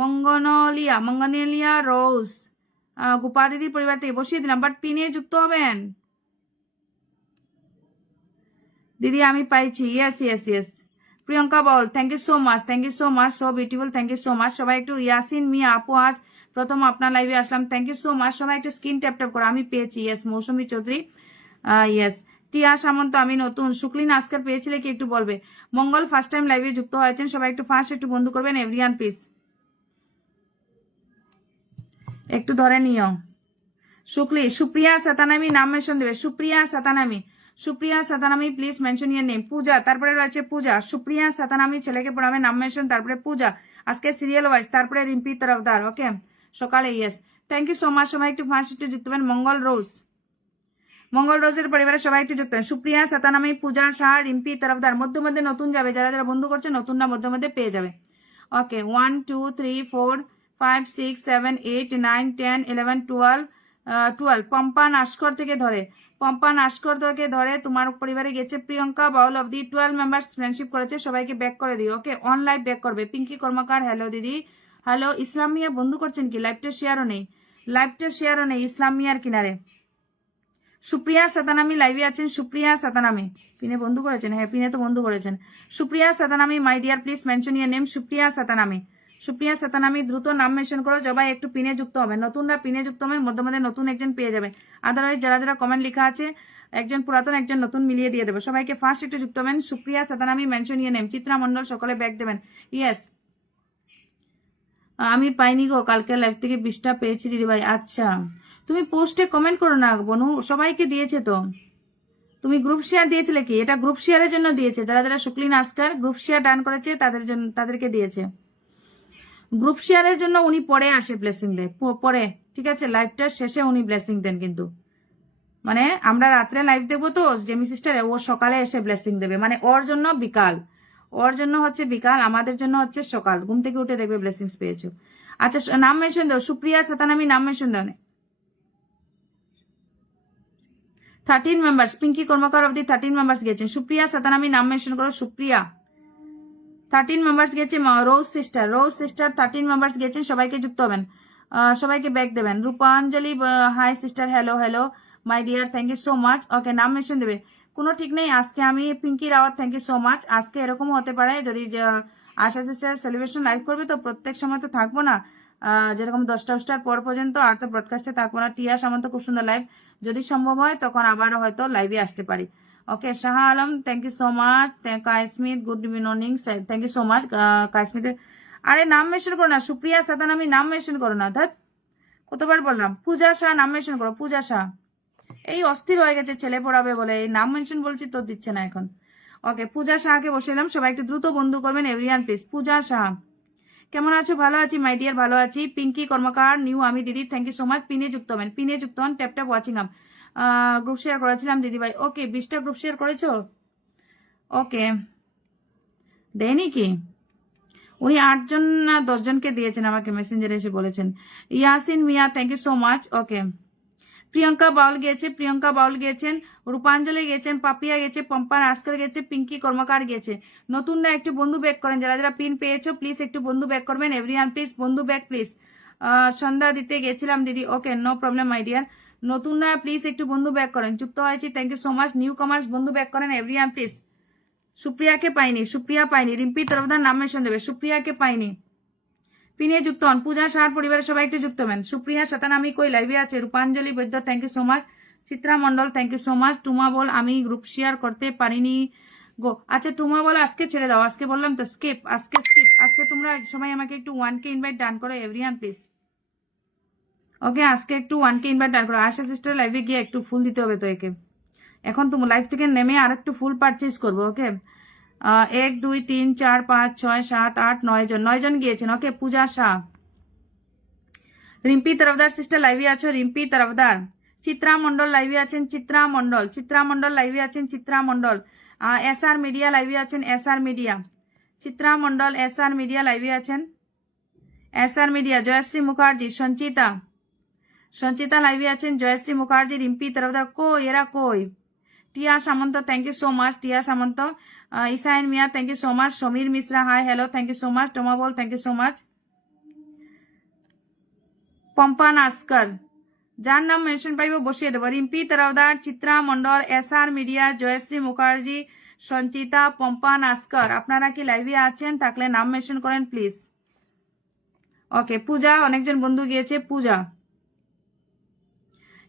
মঙ্গনলিয়া রোজ, গোপা দিদির পরিবার থেকে বসিয়ে দিলাম, বাট পিনে যুক্ত হবেন। দিদি আমি পাইছি, ইয়েস। প্রিয়ঙ্কা বল, thank you so much, so beautiful, thank you so much. সবাই একটু, ইয়াসিন মিয়া আপু আজ প্রথম আপনার লাইভে আসলাম, থ্যাংক ইউ সো মাচ। সবাই একটু স্ক্রিন ট্যাপ করো, আমি পেয়েছি। Yes, Mousumi Chowdhury, yes. টিয়া সামন্ত, আমি নতুন। শুক্লিন আজকাল পেয়েছিলে কি একটু বলবে? মঙ্গল ফার্স্ট টাইম লাইভে যুক্ত হয়েছেন, সবাই একটু একটু বন্ধু করবেন এভরিওয়ান প্লিজ, একটু ধরে নিও। সুপ্রিয়া সাতানামি নাম মেনশন দেবে। Supriya Satanami please mention your name. Puja, তারপরে রয়েছে পূজা। সুপ্রিয়া সাতানামি ছেলেকে পড়াবে, নাম মেনশন, তারপরে পূজা। আজকে সিরিয়াল ওয়াইজ, তারপরে রিম্পি তরফদার। ওকে, সকালে, yes, thank you so much. সবাই একটু একটু যুক্ত হবেন। মঙ্গল রোজ, মঙ্গল রোজের পরিবারের সবাই একটু যুক্ত হন। সুপ্রিয়া সাতানামি, পূজা শাহ, রিম্পি তরফদার। মধ্যে মধ্যে নতুন যাবে, যারা যারা বন্ধু করছে নতুনরা মধ্যে মধ্যে পেয়ে যাবে। ওকে 1 2 3 4 5 6 7 8 9 10 11 12 12 পম্পা নাস্কর থেকে ধরে, পম্পা নাস্কর থেকে ধরে তোমার পরিবারে গেছে প্রিয়ঙ্কা বাউল অব দি 12 মেম্বার্স ফ্রেন্ডশিপ করেছে, সবাইকে ব্যাক করে দিও। ওকে অন লাইভ ব্যাক করবে। পিঙ্কি কর্মকার হ্যালো দিদি, হ্যালো। ইসলাম মিয়া বন্ধু করছেন কি? লাইভটা শেয়ারও নেই, লাইভটা শেয়ারও নেই ইসলাম মিয়ার কিনারে। সুপ্রিয়া সাতানামি লাইভে আছেন, সুপ্রিয়া সাতানামি পিনে বন্ধু করেছেন, হ্যাঁ পিনে তো বন্ধু করেছেন। Supriya Satanami my dear please mention your name. Supriya Satanami, Supriya Satanami দ্রুত নাম মেনশন করো, সবাই একটু পিনে যুক্ত হবে, নতুনরা পিনে যুক্ত হবেন, মধ্যে মধ্যে নতুন একজন পেয়ে যাবে। আদারওয়াইজ যারা যারা কমেন্ট লেখা আছে একজন পুরাতন একজন নতুন মিলিয়ে দিয়ে দেবো, সবাইকে ফার্স্ট একটু যুক্ত হবেন। Supriya Satanami mention your name. Chitra Mondal সকলে ব্যাক দেবেন। ইয়েস আমি পাইনি গো, কালকে লাইভ থেকে 20টা পেয়েছি দিদিভাই। আচ্ছা তুমি পোস্টে কমেন্ট করো না বনু, সবাইকে দিয়েছে তো। তুমি গ্রুপ শেয়ার দিয়েছিলে কি? এটা গ্রুপ শেয়ারের জন্য দিয়েছে, যারা যারা শুক্লিন আসকার গ্রুপ শেয়ার ডান করেছে তাদের জন্য, তাদেরকে দিয়েছে গ্রুপ শেয়ারের জন্য। উনি পরে আসে ব্লেসিং দেয় পরে, ঠিক আছে? লাইভটার শেষে উনি ব্লেসিং দেন, কিন্তু মানে আমরা রাত্রে লাইভ দেবো তো জেমি সিস্টার, ও সকালে এসে ব্লেসিং দেবে, মানে ওর জন্য বিকাল, ওর জন্য হচ্ছে বিকাল, আমাদের জন্য হচ্ছে সকাল। ঘুম থেকে উঠে দেখবে ব্লেসিংস পেয়েছো। আচ্ছা নাম মেনশন দাও, সুপ্রিয়া সাতানামি নাম মেনশন দাও। 13 মেম্বার্স, পিঙ্কি কর্মকার অব্দি 13 মেম্বার্স গেছেন। সুপ্রিয়া সাতানামি নাম মেনশন করো, সুপ্রিয়া। 13 মেম্বার্স গেছে। Rose sister, Rose sister 13 members গেছেন, সবাইকে যুক্ত হবেন, সবাইকে ব্যাক দেবেন। Rupanjali hi sister, hello hello my dear, thank you so much. Okay নাম মেনশন দেবে, কোনো ঠিক নেই। আজকে আমি Pinki Rawat, thank you so much. আজকে এরকমও হতে পারে যদি আশা সিস্টার সেলিব্রেশন লাইভ করবে তো প্রত্যেক সময় তো থাকবো না, যেরকম 10টার পর পর্যন্ত আর তো ব্রডকাস্টে থাকবো না। টিয়া সামন্ত খুব সুন্দর লাইভ, যদি সম্ভব হয় তখন আবারও হয়তো লাইভে আসতে পারি। Okay Shah Alam, thank you so much. Kai Smith good morning, thank you so much Kai Smith. আরে নাম মেনশন করো না, সুপ্রিয়া সাতানামি নাম মেনশন করো না, ধ্যাত কতবার বললাম। পূজা শাহ নাম মেনশন করো, পূজা শাহ। এই অস্থির হয়ে গেছে ছেলে পড়াবে বলে, এই নাম মেনশন বলছি তো দিচ্ছে না এখন। ওকে পূজা শাহকে বসিলাম, সবাই একটু দ্রুত বন্ধু করবেন এভরিওয়ান প্লিজ। পূজা শাহ কেমন আছো? ভালো আছি মাই ডিয়ার, ভালো আছি। পিঙ্কি কর্মকার নিউ আমি দিদি, থ্যাংক ইউ সো মাচ। পিনে যুক্ত হবেন, পিনে যুক্ত হন, tap tap watching up. Group share করেছিলাম দিদি ভাই। ওকে 20টা গ্রুপ শেয়ার করেছো? ওকে দেয়নি কি? উনি 8 জন না 10 জনকে দিয়েছেন, আমাকে মেসেঞ্জারে এসে বলেছেন। Yasin Mia, thank you so much. ওকে প্রিয়ঙ্কা বাউল গেছে, প্রিয়ঙ্কা বাউল গেছেন, রূপাঞ্জলি গেছেন, পাপিয়া গেছে, পম্পা নাস্কর গেছে, পিঙ্কি কর্মকার গেছে। নতুনরা একটু বন্ধু ব্যাক করেন, যারা যারা পিন পেয়েছো প্লিজ একটু বন্ধু ব্যাক করবেন এভরিওয়ান প্লিজ, বন্ধু ব্যাক প্লিজ। সন্ধ্যা দিতে গেছিলাম দিদি, okay no problem my dear. নতুনরা প্লিজ একটু বন্ধু ব্যাক করেন, যুক্ত হয়েছি, thank you so much. New commerce বন্ধু ব্যাক করেন এভরিওয়ান প্লিজ। সুপ্রিয়াকে পাইনি, সুপ্রিয়া পাইনি, রিম্পি তরফদার নাম মেনশন দেবে, সুপ্রিয়াকে পাইনি। পিনে যুক্ত হন, পূজা সার পরিবারের সবাই একটু যুক্ত হবেন। সুপ্রিয়া সাতানামি কই লাইভে আছে। Rupanjali Baidya, thank you so much. Chitra Mondal, thank you so much. Tuma Baul আমি গ্রুপ শেয়ার করতে পারিনি গো। আচ্ছা টুমা বল আজকে ছেড়ে দাও, আজকে বললাম তো স্কিপ, আজকে স্কিপ। আজকে তোমরা সবাই আমাকে একটু 1K ইনভাইট ডান করো এভরিওয়ান প্লিজ। ওকে আজকে একটু 1K ইনভাইট ডান করো। আশা সিস্টার লাইভে গিয়ে একটু ফুল দিতে হবে তো একে, এখন তুমি লাইভ থেকে নেমে আর একটু ফুল পারচেজ করবো। ওকে 1 2 3 4 5 6 7 8 9 জন, 9 জন গিয়েছেন। ওকে পূজা শাহ, রিম্পি তরফদার সিস্টার লাইভে আছো, রিম্পি তরফদার। চিত্রা মন্ডল লাইভে আছেন, চিত্রা মন্ডল, চিত্রা মন্ডল লাইভে আছেন, চিত্রা মন্ডল। SR মিডিয়া লাইভে আছেন, SR media. Chitra Mondal SR media লাইভে আছেন, SR মিডিয়া। জয়শ্রী মুখার্জি, সঞ্চিতা, সঞ্চিতা লাইভে আছেন, জয়শ্রী মুখার্জি, রিম্পি তরফদার। কই এরা কই? Tia Samanta, thank you so much Tia Samanta. ইসাইন Mia, thank you so much. Samir Mishra, hi hello, thank you so much. Toma Baul, thank you so much. Pampa Naskar, যার নাম মেনশন পাইব বসিয়ে দেবো। Rimpi Tarafdar, Chitra Mondal, SR media, Joyshree Mukherjee, Sanchita, Pampa Naskar. আপনারা কি লাইভে আছেন? থাকলে নাম মেনশন করেন প্লিজ। ওকে পূজা, অনেকজন বন্ধু গিয়েছে। Puja,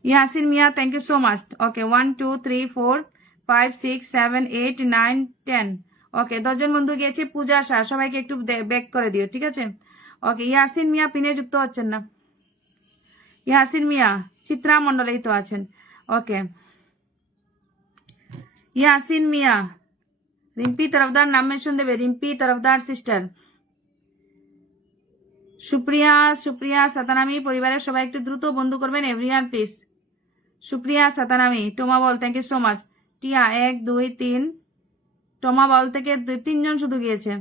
Yasin Mia, thank you so much. Okay 1 2 3 4 5 6 7 8 9 10। ওকে 10 জন বন্ধু গিয়েছে। পূজা শাহ, সবাইকে একটু ব্যাক করে দিও, ঠিক আছে? ওকে ইয়াসিন মিয়া পিনে যুক্ত হচ্ছেন না। ইয়াসিন মিয়া, চিত্রা মন্ডলেই তো আছেন। ওকে ইয়াসিন মিয়া, রিম্পি তরফদার নাম মেনশন দেবে, রিম্পি তরফদার সিস্টার। সুপ্রিয়া, সুপ্রিয়া সাতানামি পরিবারের সবাই একটু দ্রুত বন্ধু করবেন everyone please. Supriya Satanami, Toma Baul, thank you so much. Tia 1 2 3, টোমা বল থেকে 3 জন শুধু গিয়েছে।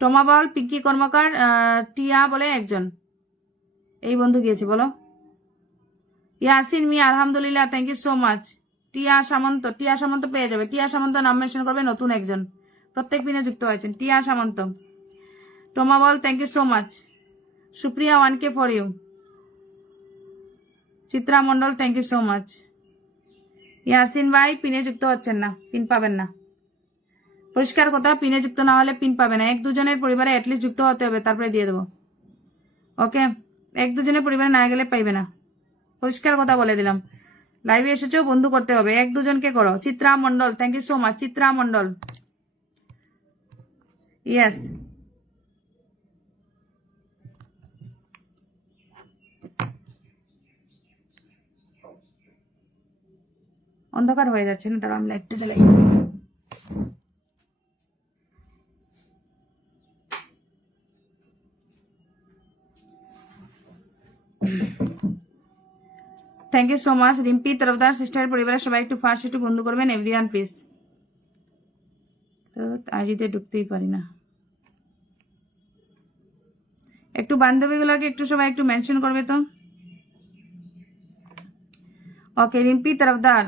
টোমা বল, পিঙ্কি কর্মকার, টিয়া বলে 1 জন, এই বন্ধু গিয়েছে বলো। ইয়াসিন মিয়া, আলহামদুলিল্লাহ, thank you so much. Tia সামন্ত পেয়ে যাবে। টিয়া সামন্ত নাম মেনশন করবে, নতুন 1 জন, প্রত্যেক দিনে যুক্ত হয়েছেন। Tia Samanta, Toma Baul, thank you so much. Supriya 1K for you. Chitra Mondal, thank you so much. Yasin ভাই পিনে যুক্ত হচ্ছেন না, পিন পাবেন না। পরিষ্কার কথা, পিনে যুক্ত না হলে পিন পাবে না। 1 2 জনের পরিবারে অ্যাটলিস্ট যুক্ত হতে হবে, তারপরে দিয়ে দেবো। ওকে, 1 2 জনের পরিবারে না গেলে পাইবে না, পরিষ্কার কথা বলে দিলাম। লাইভে এসেছো, বন্ধু করতে হবে, 1 2 জনকে করো। Chitra Mondal, thank you so much. Chitra Mondal, yes. অন্ধকার হয়ে যাচ্ছে না, তারা আমি লাইটটা জ্বালাই। Thank you so much. Rimpi Tarafdar sister পরিবারের সবাই একটু ফার্স্ট একটু বন্ধু করবেন, এভরিওয়ান প্লিজ। তো আইডিতে ঢুকতেই পারি না। একটু বান্ধবীগুলোকে একটু সবাই একটু মেনশন করবে তো। ওকে, রিম্পি তরফদার।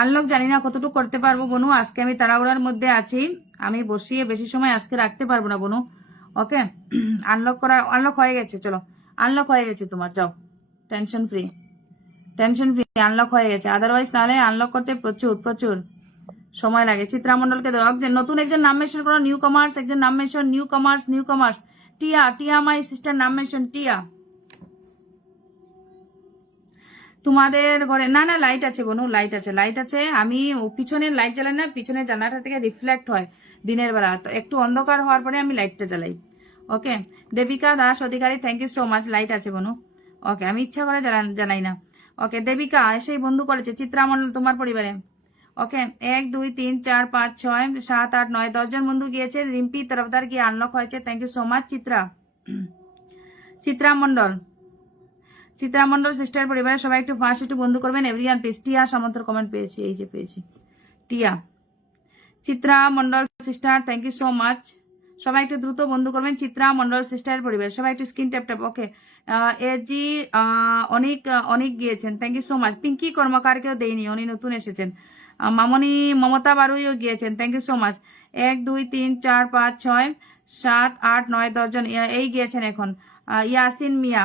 আনলক জানি না কতটুকু করতে পারবো বনু, আজকে আমি তাড়াহুড়ার মধ্যে আছি, আমি বসিয়ে বেশি সময় আজকে রাখতে পারবো না বনু। ওকে, আনলক হয়ে গেছে, চলো আনলক হয়ে গেছে তোমার, যাও, টেনশন ফ্রি আনলক হয়ে গেছে। আদারওয়াইজ নাহলে আনলক করতে প্রচুর প্রচুর সময় লাগে। চিত্রা মন্ডলকে ধরো, নতুন 1 জন নাম মেনশন করো। নিউ কমার্স 1 জন নাম মেনশন, নিউ কমার্স। টিয়া মাই সিস্টার নাম মেনশন, টিয়া। তোমাদের ঘরে না লাইট আছে বনু, লাইট আছে। আমি পিছনের লাইট জ্বালাই না, পিছনের জানালাটা থেকে রিফ্লেক্ট হয় দিনের বেলা, তো একটু অন্ধকার হওয়ার পরে আমি লাইটটা জ্বালাই। Okay, Debika Das Adhikari, thank you so much. Light আছে বনু। ওকে, আমি ইচ্ছা করে জানাই না। ওকে, দেবিকা এসেই বন্ধু করেছে। চিত্রা মন্ডল তোমার পরিবারে। ওকে, 1 2 3 4 5 6 7 8 9 10 জন বন্ধু গিয়েছে। রিম্পি তরফদার গিয়ে আনলক হয়েছে, thank you so much. Chitra Mondal sister পরিবারের সবাই একটু ফার্স্ট একটু বন্ধু করবেন, এভরিওয়ান প্লিজ। টিয়া সামন্তর কমেন্ট পেয়েছি, এই যে পেয়েছি, Tia. Chitra Mondal sister, thank you so much. সবাই একটু দ্রুত বন্ধু করবেন। চিত্রা মন্ডল সিস্টার পরিবার সবাই একটু স্ক্রিন ট্যাপ। ওকে, এজি অনেক গিয়েছেন, thank you so much. Pinki কর্মকারকেও দেয়নি, উনি নতুন এসেছেন। মামনি মমতা বারুইও গিয়েছেন, থ্যাংক ইউ সো মাচ। 1 2 3 4 5 6 7 8 9 10 জন এই গিয়েছেন এখন। ইয়াসিন মিয়া,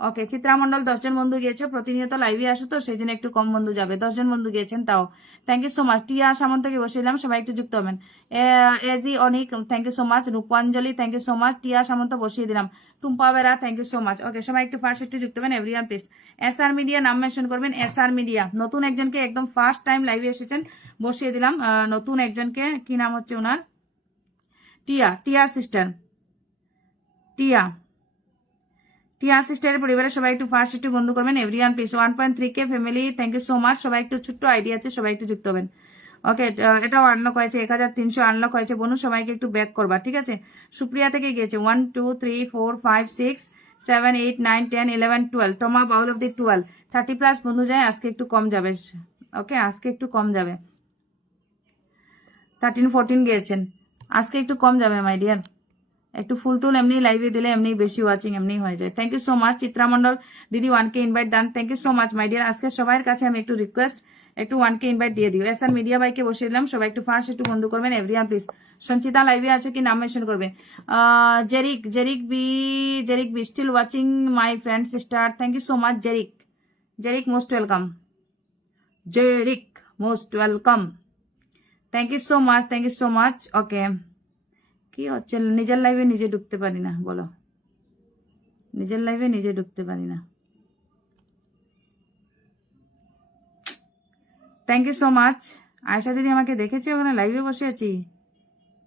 ওকে। চিত্রা মন্ডল 10 জন বন্ধু গিয়েছে, প্রতিনিয়ত লাইভে আসো তো সেই জন্য একটু কম বন্ধু যাবে। 10 জন বন্ধু গিয়েছেন তাও, থ্যাংক ইউ সো মাচ। টিয়া সামন্তকে বসিলাম, সবাই একটু যুক্ত হবেন। এজি অনেক, thank you so much. Rupanjali, thank you so much. Tia Samanta বসিয়ে দিলাম। Tumpa Bera, thank you so much. Okay, সবাই একটু ফার্স্ট একটু যুক্ত হবেন, এভরিওয়ান প্লিজ। SR মিডিয়া নাম মেনশন করবেন, SR মিডিয়া। নতুন 1 জনকে একদম ফার্স্ট টাইম লাইভে এসেছেন, বসিয়ে দিলাম। নতুন 1 জনকে, কি নাম হচ্ছে ওনার? টিয়া সিস্টার, টিয়া সিস্টারের পরিবারের সবাই একটু ফার্স্ট একটু বন্ধু করবেন, everyone please. 1.3K family, thank you so much. সবাই একটু ছোট্ট আইডিয়া আছে, সবাই একটু যুক্ত হবেন। ওকে, এটাও আনলক হয়েছে, 1300 আনলক হয়েছে বনু, সবাইকে একটু ব্যাক করবা, ঠিক আছে। সুপ্রিয়া থেকে গিয়েছে 1 2 3 4 5 6 7 8 9 10 11 12। টমা বাউল অফ দি 12, 30+ বন্ধু যায়, আজকে একটু কম যাবে। ওকে, আজকে একটু কম যাবে। 13 14 গিয়েছেন, আজকে একটু কম যাবে মাই ডিয়ার। একটু ফুল টুল এমনি লাইভে দিলে এমনি বেশি ওয়াচিং এমনি হয়ে যায়। Thank you so much. Chitra Mondal দিদি 1K invite done, thank you so much my dear. আজকে সবার কাছে আমি একটু রিকোয়েস্ট, একটু 1K ইনভাইট দিয়ে দিও। SR মিডিয়া বাইকে বসে দিলাম, সবাই একটু ফার্স্ট একটু বন্ধু করবেন, এভরিওয়ান প্লিজ। সঞ্চিতা লাইভে আছে কি, নাম মেনশন করবে। Jerick be still watching my friend sister, thank you so much. Jerick most welcome, thank you so much. Okay, কি হচ্ছে, নিজের লাইভে নিজে ঢুকতে পারি না, বলো, নিজের লাইভে নিজে ঢুকতে পারি না। Thank you so much. আয়সা যদি আমাকে দেখেছে ওখানে লাইভে বসে আছি,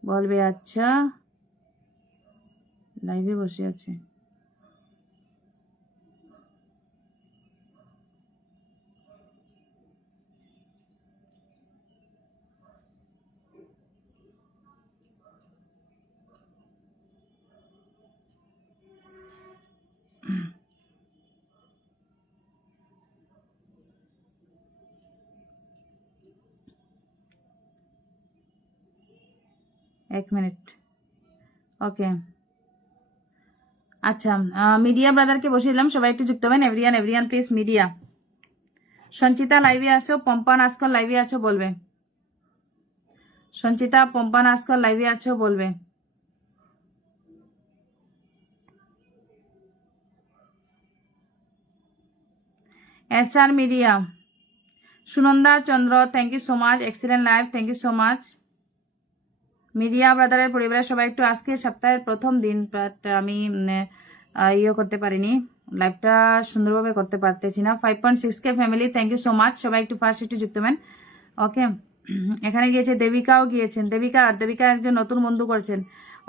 বলবে আচ্ছা লাইভে বসে আছে। 1 মিনিট। ওকে, আচ্ছা, মিডিয়া ব্রাদারকে বসিয়ে দিলাম, সবাই একটু যুক্ত হবেন। Everyone please media. সঞ্চিতা লাইভে আছো, পম্পান আজকাল লাইভে আছো বলবে। সঞ্চিতা, পম্পান আজকাল লাইভে আছো বলবে। SR media, Sunanda Chandra, thank you so much, excellent live, thank you so much. Media ব্রাদারের পরিবারের সবাই একটু, আজকে সপ্তাহের প্রথম দিন, বাট আমি করতে পারিনি, লাইভটা সুন্দরভাবে করতে পারতেছি না। 5.6K family, thank you so much, সবাই একটু ফার্স্ট একটু যুক্ত হবেন। ওকে, এখানে গিয়েছে দেবিকাও গিয়েছেন। দেবিকা একজন নতুন বন্ধু করছেন।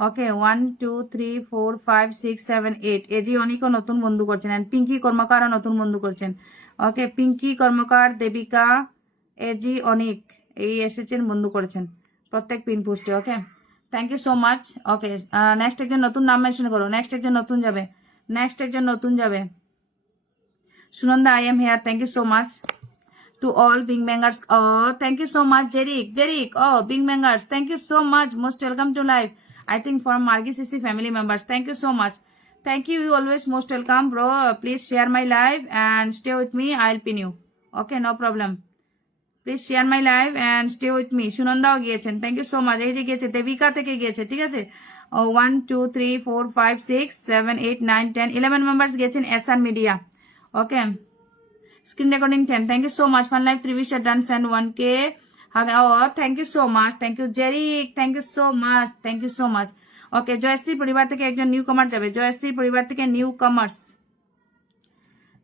ওকে, 1 2 3 4 5 6 7 8 এজি অনিকও নতুন বন্ধু করছেন, অ্যান্ড পিঙ্কি কর্মকারও নতুন বন্ধু করছেন। ওকে, পিঙ্কি কর্মকার, দেবিকা, এজি অনিক এই এসেছেন, বন্ধু করেছেন প্রত্যেক পিন পোস্টে। Okay, thank you so much. Okay, next একজন নতুন নাম মেনশন করো। নেক্সট একজন নতুন যাবে। Sunanda, I am here, thank you so much to all Bing Bangers. Oh, thank you so much, Jerick. Oh, Bing Bangers, thank you so much. Most welcome to live. I think from Margi CC family members. Thank you so much. Thank you. You always most welcome, bro. Please share my live and stay with me. I'll pin you. Okay, no problem. Please share my live and stay with me. সুনন্দাও গিয়েছেন, থ্যাংক ইউ সো মাচ। এই যে গিয়েছে, দেবিকা থেকে গিয়েছে, ঠিক আছে। 1 2 3 4 5 6 7 8 9 10 11 মেম্বার্স গিয়েছেন SR media. Okay, screen recording 10. Thank you so much. Fun live 3 wish done, send 1K. Oh, thank you so much. Thank you, Jerick. Thank you so much. Thank you so much. Okay, Joyshree পরিবার থেকে একজন নিউ কামার যাবে। জয়শ্রী পরিবার থেকে নিউ কামার্স,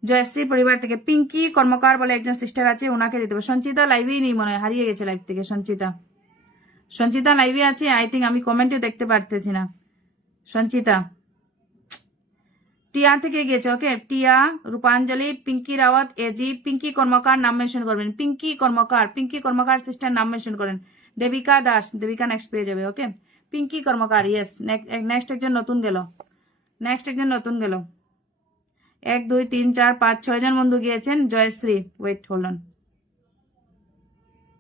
জয়শ্রী পরিবার থেকে পিঙ্কি কর্মকার বলে একজন সিস্টার আছে, ওনাকে দিতে হবে। সঞ্চিতা লাইভেই নেই মনে হয়, হারিয়ে গেছে লাইভ থেকে। সঞ্চিতা লাইভে আছে, আই থিঙ্ক আমি কমেন্টে দেখতে পারতেছি না। সঞ্চিতা টিয়া থেকে গিয়েছে। ওকে, টিয়া, রূপাঞ্জলি, পিঙ্কি রাওয়াত, এজি, পিঙ্কি কর্মকার নাম মেনশন করবেন। পিঙ্কি কর্মকার সিস্টার নাম মেনশন করেন। দেবিকা দাস, দেবিকা নেক্সট পেয়ে যাবে। ওকে, পিঙ্কি কর্মকার, ইয়েস। নেক্সট একজন নতুন গেল। 1 2 3 4 5 6 জন বন্ধু গিয়েছেন। জয়শ্রী, ওয়েট হোল্ড অন,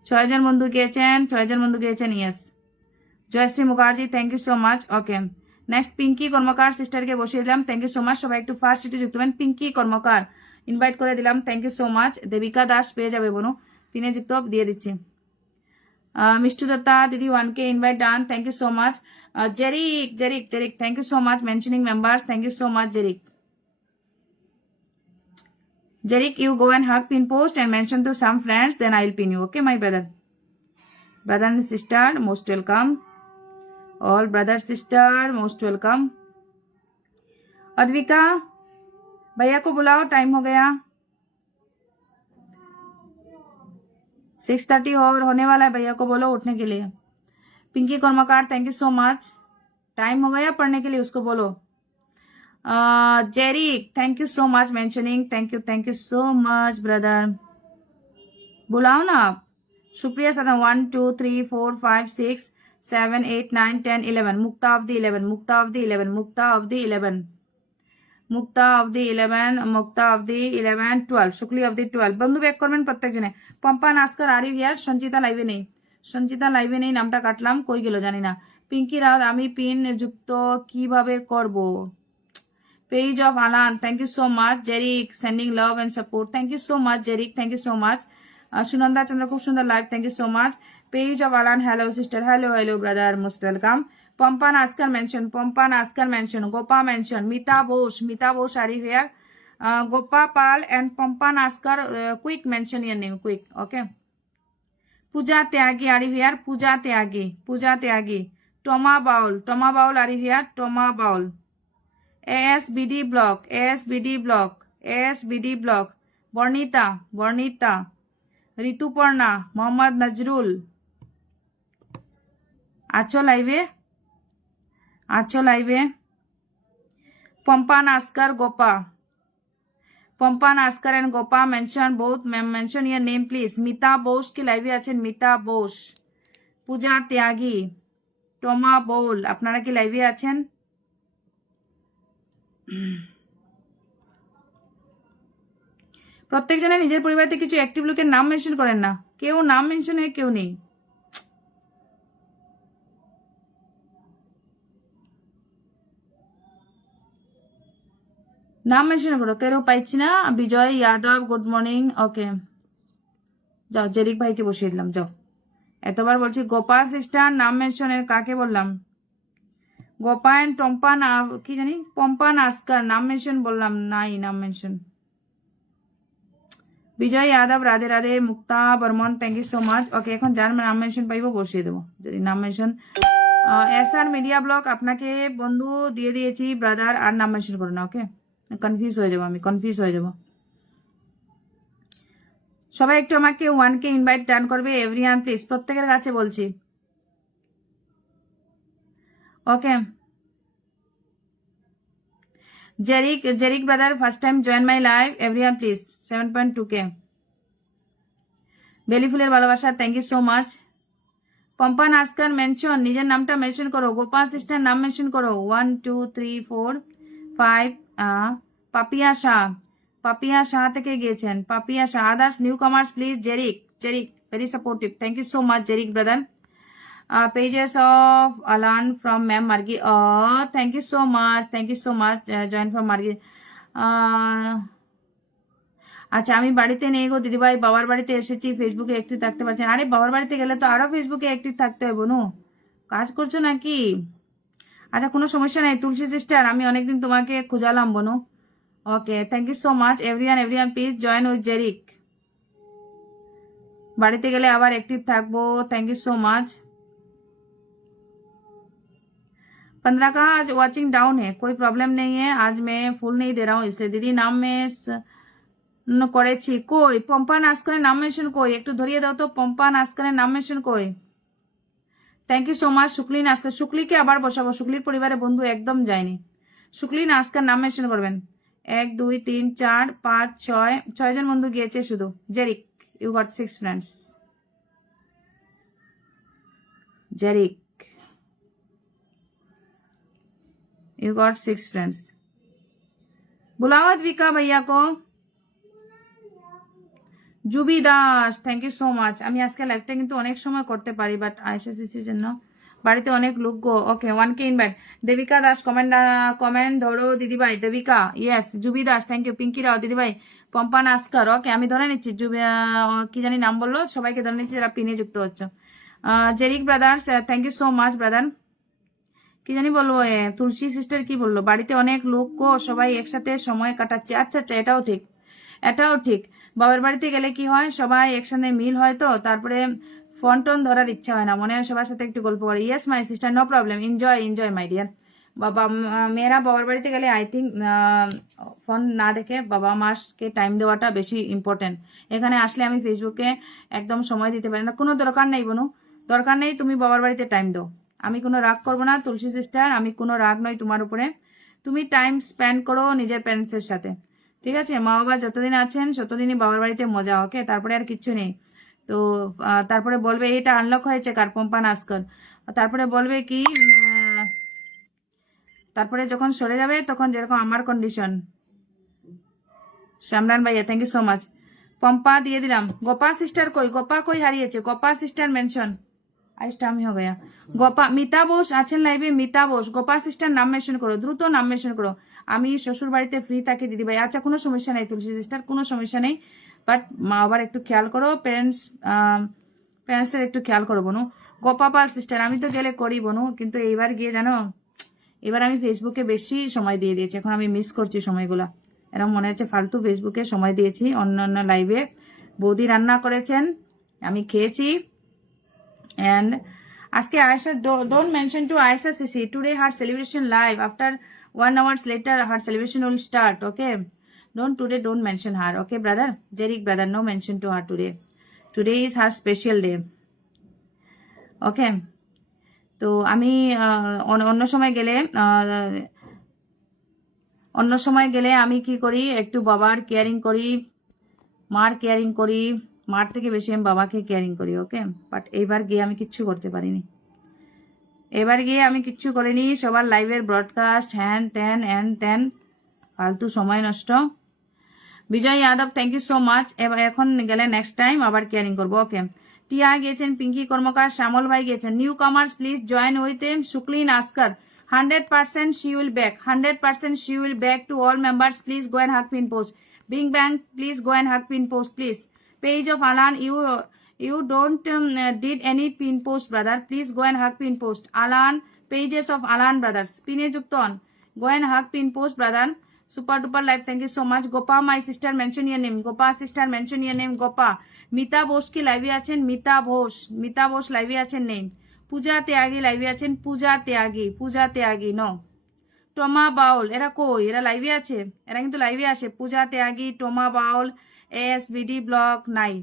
6 জন বন্ধু গিয়েছেন, yes. Jayashree Mukherjee, thank you so much. Okay, next Pinky Karmakar সিস্টারকে বসিয়ে দিলাম, থ্যাংক ইউ সো মাচ। সবাই একটু ফার্স্ট একটু যুক্ত হবেন। পিঙ্কি কর্মকার ইনভাইট করে দিলাম, thank you so much. Debika Das পেয়ে যাবে বোনো, তিনে যুক্ত দিয়ে দিচ্ছি। মিষ্টু দত্তা দিদি 1K invite done, thank you so much. Jerick, thank you so much mentioning members, thank you so much Jerick, you go and hug pin post and mention to some friends, then I'll pin you. Okay, my brother and sister, most welcome. All brother sister, most welcome. Advika, भैया को बुलाओ, टाइम हो गया, 6:30 होने वाला है। भैया को बोलो उठने के लिए। पिंकी कर्मकार, thank you so much. Time हो गया पढ़ने के लिए, उसको बोलो। Jerick, thank you so much mentioning. Thank you so much, brother. बुलाओ ना आप। सुप्रिया सदन 1 2 3 4 5 6 7 8 9 10 11 मुक्ता of the 11 Mukta of the 11 Mukta of the 11 Mukta of the 11 Mukta of the 11 12 Shukli of the 12 বন্ধু ব্যাক করবেন প্রত্যেকজনে। পম্পা নাস্কর আরিফ হিয়ার, সঞ্চিতা লাইভে নেই, নামটা কাটলাম, কই গেল জানি না। পিঙ্কি রাওয়াত, আমি পিন যুক্ত কিভাবে করব? Page of Alan, thank you so much. Jerick sending love and support, thank you so much Jerick, thank you so much. Sunanda Chandra, খুব সুন্দর live, thank you so much. Page of Alan, hello sister, hello brother, most welcome. Pompan আজকাল mention, Gopa mention, Mita Bose are you here, Gopa Pal and Pompan আজকার, quick mention your name, quick. Okay, Puja Tyagi are you here, Puja Tyagi. টমা Baul are you here, Toma Baul. ASBD block, Barnita, Rituparna, Mohammad Nazrul. আছো লাইভে। Pompan Askar and Gopa mention, both mention your name please. Mita Bose কি লাইভে আছেন? মিতা বোস, পূজা ত্যাগী, টমা বাউল, আপনারা কি লাইভে আছেন? প্রত্যেকজনে নিজের পরিবারতে কিছু অ্যাক্টিভ লোকের নাম মেনশন করেন না, কেউ নাম মেনশনে কেউ নেই। নাম মেনশন করো, কেউ পাইছি না। বিজয় যাদব, গুড মর্নিং। ওকে, যাও জেরিক ভাইকে বসিয়ে দিলাম, যাও। এতবার বলছি গোপা সিস্টার নাম মেনশনের, কাকে বললাম? গোপায়ন, টম্পা না কি জানি, পম্পা নাস্কার নাম মেনশন বললাম, নাই নাম mention. Bijoy Yadav, Radhe Radhe. Mukta Barman, thank you so much. Okay, এখন যার নাম মেনশন পাইব বসিয়ে দেবো, যদি নাম মেনশন। এসআর মিডিয়া ব্লগ আপনাকে বন্ধু দিয়ে দিয়েছি ব্রাদার, আর নাম মেনশন করো না। ওকে, কনফিউজ হয়ে যাবো, আমি কনফিউজ হয়ে যাবো। সবাই একটু আমাকে 1K ইনভাইট ডান করবে এভরিওয়ান প্লিজ, প্রত্যেকের কাছে বলছি। Okay, Jerick brother first time join my live, everyone please 7.2K। বেলি ফুলের ভালোবাসা, thank you so much. Pompa Naskar mention, নিজের নামটা মেনশন করো। গোপা সিস্টার নাম মেনশন করো। 1 2 3 4 5। পাপিয়া শাহ, পাপিয়া শাহ থেকে গিয়েছেন, Papiya Shah. Others new কামার্স please. Jerick very supportive, thank you so much Jerick brother. Pages of Alan from Ma'am Margi. Oh, thank you so much. Thank you so much. Join from Margi. আচ্ছা, আমি বাড়িতে নেই গো দিদিভাই, বাবার বাড়িতে এসেছি, ফেসবুকে অ্যাক্টিভ থাকতে পারছেন। আরে বাবার বাড়িতে গেলে তো আরো ফেসবুকে অ্যাক্টিভ থাকতে হয় বনু, কাজ করছো নাকি? আচ্ছা, কোনো সমস্যা নাই তুলসী সিস্টার, আমি অনেকদিন তোমাকে খুঁজালাম বনু। Okay, thank you so much everyone please join with Jerick. বাড়িতে গেলে আবার অ্যাক্টিভ থাকবো, থ্যাংক ইউ সো মাচ। 15 का आज वॉचिंग डाउन है, कोई प्रॉब्लम नहीं है, आज मैं फुल नहीं दे रहा हूँ इसलिए। दीदी नाम में করেছি, কই পম্পা নাস্করের নাম মেনশন কই, একটু ধরিয়ে দাও তো পম্পা নাস্করের নাম মেনশন কই। Thank you so much Shukli Naskar. শুক্লিকে আবার বসাবো, শুক্লির পরিবারে বন্ধু একদম যায়নি। শুক্লি নাস্কর নাম মেনশন করবেন। 1 2 3 4 5 6 জন বন্ধু গিয়েছে শুধু। Jerick you got 6 friends. Jerick you got 6 friends. बुलाओ द्विका भैया को। Jubi Das, thank you so much. আমি আজকে লাইভটা কিন্তু অনেক সময় করতে পারি, বাট আয়েশা সিসির জন্য বাড়িতে অনেক লোক গো। Okay, 1K invite. Debika Das comment ধরো দিদিভাই। Debika, yes. Jubi Das, thank you. Pinky Rao, দিদিভাই। পম্পা নাস্কর, ওকে, আমি ধরে নিচ্ছি। কি জানি নাম বললো, সবাইকে ধরে নিচ্ছি যারা পিনে যুক্ত হচ্ছে। Jerick brothers, thank you so much brother. কি জানি বলবো, তুলসী সিস্টার কি বললো, বাড়িতে অনেক লোক গো, সবাই একসাথে সময় কাটাচ্ছে। আচ্ছা আচ্ছা, এটাও ঠিক, এটাও ঠিক। বাবার বাড়িতে গেলে কি হয়, সবাই একসাথে মিল হয়, তো তারপরে ফোন টোন ধরার ইচ্ছা হয় না, মনে হয় সবার সাথে একটু গল্প করে। Yes my sister, no problem, enjoy my dear. বাবা মেয়েরা বাবার বাড়িতে গেলে আই থিঙ্ক ফোন না দেখে বাবা মাকে টাইম দেওয়াটা বেশি ইম্পর্টেন্ট। এখানে আসলে আমি ফেসবুকে একদম সময় দিতে পারি না, কোনো দরকার নেই বোনু, দরকার নেই, তুমি বাবার বাড়িতে টাইম দাও। আমি কোনো রাগ করবো না তুলসী সিস্টার, আমি কোনো রাগ নই তোমার উপরে। তুমি টাইম স্পেন্ড করো নিজের প্যারেন্টসের সাথে, ঠিক আছে? মা বাবা যতদিন আছেন ততদিনই বাবার বাড়িতে মজা, ওকে? তারপরে আর কিচ্ছু নেই। তো তারপরে বলবে এটা আনলক হয়েছে কার, পম্পা নাস্কর। তারপরে বলবে কি, তারপরে যখন সরে যাবে তখন যেরকম আমার কন্ডিশন। শ্যামরান ভাইয়া, thank you so much. Pampa দিয়ে দিলাম। গোপা সিস্টার কই, গোপা কই হারিয়েছে? গোপা সিস্টার মেনশন, আইসটা আমি হয়ে গয়া। গোপা, মিতা বোস আছেন লাইভে? মিতা বোস, গোপা সিস্টার নাম মেনশন করো, দ্রুত নাম মেনশন করো। আমি শ্বশুর বাড়িতে ফ্রি থাকি দিদিভাই। আচ্ছা, কোনো সমস্যা নেই তুলসী সিস্টার, কোনো সমস্যা নেই, বাট মা বাবার একটু খেয়াল করো, প্যারেন্টসের একটু খেয়াল করো বোনু। গোপা পাল সিস্টার, আমি তো গেলে করি বোনু, কিন্তু এইবার গিয়ে জানো, এবার আমি ফেসবুকে বেশি সময় দিয়ে দিয়েছি, এখন আমি মিস করছি সময়গুলা। এরকম মনে হচ্ছে ফালতু ফেসবুকে সময় দিয়েছি। অন্য অন্য লাইভে বৌদি রান্না করেছেন, আমি খেয়েছি। And aske Aisha, don't mention to Aisha Sisi. Today her celebration live. After 1 hour later, her celebration will start. Okay. Don't mention her. Okay, brother. Jerick brother, no mention to her today. Today is her special day. Okay. তো আমি অন্য সময় গেলে আমি কি করি, একটু বাবার কেয়ারিং করি, মার কেয়ারিং করি, মার থেকে বেশি আমি বাবাকে কেয়ারিং করি। ওকে, বাট এইবার গিয়ে আমি কিচ্ছু করতে পারিনি, এবার গিয়ে আমি কিচ্ছু করিনি। সবার লাইভের ব্রডকাস্ট, হ্যান ত্যান, ফালতু সময় নষ্ট। Bijoy Yadav, thank you so much. এখন গেলে নেক্সট টাইম আবার কেয়ারিং করবো। ওকে, টিয়া গিয়েছেন, পিঙ্কি কর্মকার, শ্যামল ভাই গিয়েছেন। New কামার্স please join with them. Shukli Naskar, 100% she will back. 100% she will back to all members. Please go and hug pin post. Bing Bang, please go and hug pin post, please. Page of Alan, you don't did any pin post, brother. Please go and hug pin post. Alan, pages of Alan brothers. Pine Jukton. Go and hug pin post, brother. Super duper live. Thank you so much. Gopa, my sister, mention your name. Gopa, sister, mention your name. Gopa. Mita Bosch ki live achen. Mita Bosch. Mita Bosch live achen name. Pooja Tyagi live achen. Pooja Tyagi. Pooja Tyagi. No. Toma Baul. Era koi. Era live ache. Era kintu live ashe. Pooja Tyagi. Toma Baul. ASBD blog. Nai.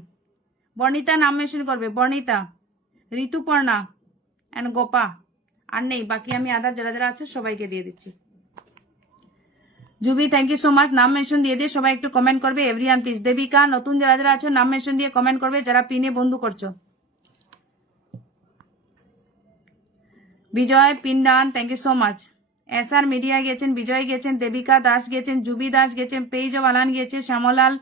Bonita নাম মেনশন করবে বর্ণিতা ঋতুপর্ণা এন্ড গোপা আর নেই বাকি আমি আদার যারা যারা আছে সবাইকে দিয়ে দিচ্ছি Jubi thank you so much নাম মেনশন দিয়ে দিয়ে সবাই একটু কমেন্ট করবে এভরিওয়ান প্লিজ দেবিকা নতুন যারা যারা আছো নাম মেনশন দিয়ে কমেন্ট করবে যারা পিনে বন্ধু করছো Bijoy Pindan thank you so much SR media গেছেন বিজয় গেছেন দেবিকা দাস গেছেন জুবি দাস গেছেন পেজ অফ আলান গেছে শ্যামলাল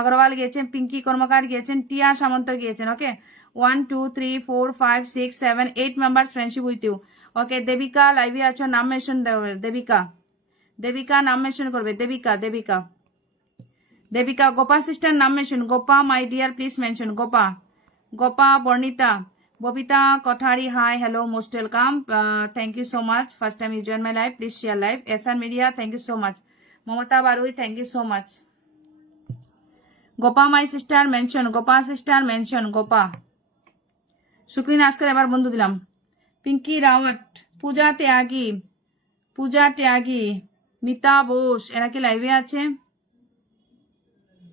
अग्रवाल গেছেন পিঙ্কি কর্মকার গেছেন টিয়া সামন্ত গেছেন okay 1 2 3 4 5 6 7 8 members friendship with you okay Debika লাইভে আছো নাম মেনশন দেবে দেবিকা দেবিকা নাম মেনশন করবে দেবিকা দেবিকা দেবিকা গোপা সিস্টার নাম mention Gopa my dear please mention Gopa Gopa Barnita Babita Kothari hi hello most welcome thank you so much first time you join my live please share live SR media thank you so much Mamata Barui thank you so much Gopa my sister mention Gopa sister mention Gopa Shukrin আজকের এবার বন্ধু দিলাম পিঙ্কি রাওয়াট পূজা ত্যাগী মিতা বোস এরা কি লাইভে আছে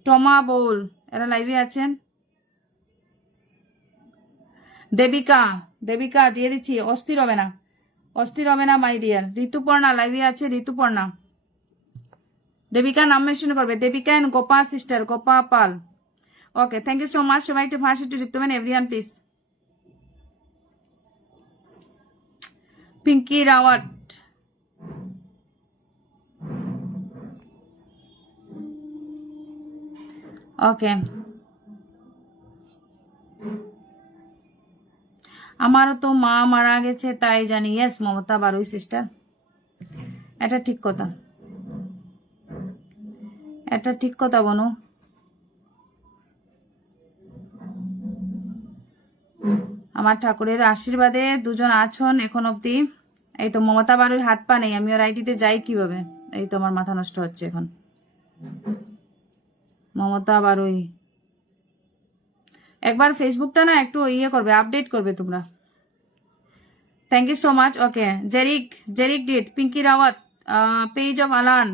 টমা বোল এরা লাইভে আছেন দেবিকা দেবিকা দিয়ে দিচ্ছি অস্থির হবে না মাই ডিয়ার ঋতুপর্ণা লাইভে আছে ঋতুপর্ণা দেবিকা নাম মেনশন করবে Debika and Gopa sister Gopa Pal okay thank you so much সবাই একটু ফার্স্ট একটু যুক্ত হবেন everyone please Pinki Rawat okay আমারও তো মা মারা গেছে তাই জানি ইয়েস মমতা বারুই সিস্টার এটা ঠিক কথা এটা ঠিক কথা বনো আমার ঠাকুরের আশীর্বাদে দুজন আছেন এখন অবধি এই তো মমতা বারুর হাত পা নেই আমি ওর আইডিতে যাই কিভাবে এই তো আমার মাথা নষ্ট হচ্ছে এখন মমতা বারুই একবার ফেসবুকটা না একটু ইয়ে করবে আপডেট করবে তোমরা thank you so much okay Jerick ডিট Pinky Rawat page of Alan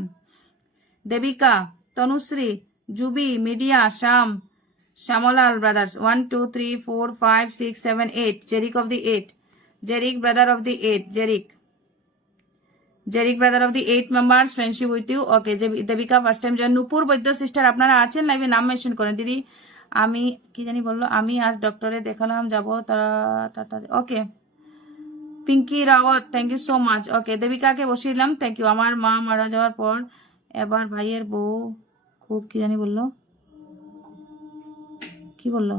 Debika Tanushree Jubi media Shyam Shyamlal brothers 1 2 3 4 5 6 7 8 Jerick of the 8 Jerick brother of the 8 Jerick brother of the 8 members friendship with you okay Debika first time join Nupur Baidya sister আপনারা আছেন লাইভে নাম মেনশন করেন দিদি আমি কি জানি বললো আমি আজ ডক্টরে দেখালাম যাবো তারা tata okay Pinky Rawat thank you so much okay দেবিকাকে বসিয়ে দিলাম থ্যাংক ইউ আমার মা মারা যাওয়ার পর এবার ভাইয়ের বউ খুব কি জানি বললো কি বললো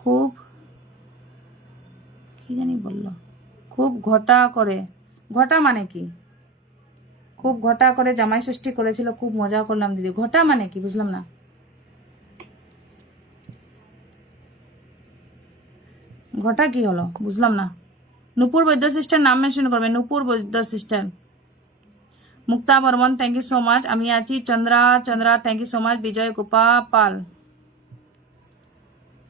খুব কি জানি বললো খুব ঘটা করে ঘটা মানে কি খুব ঘটা করে জামাই ষষ্ঠী করেছিল খুব মজা করলাম দিদি ঘটা মানে কি বুঝলাম না ঘটা কি হলো বুঝলাম না নূপুর বৈদ্য সিস্টার নাম মেনশন করবে Nupur Baidya sister Mukta Barman thank you so much আমি আছি Chandra thank you so much Bijoy Gopa Pal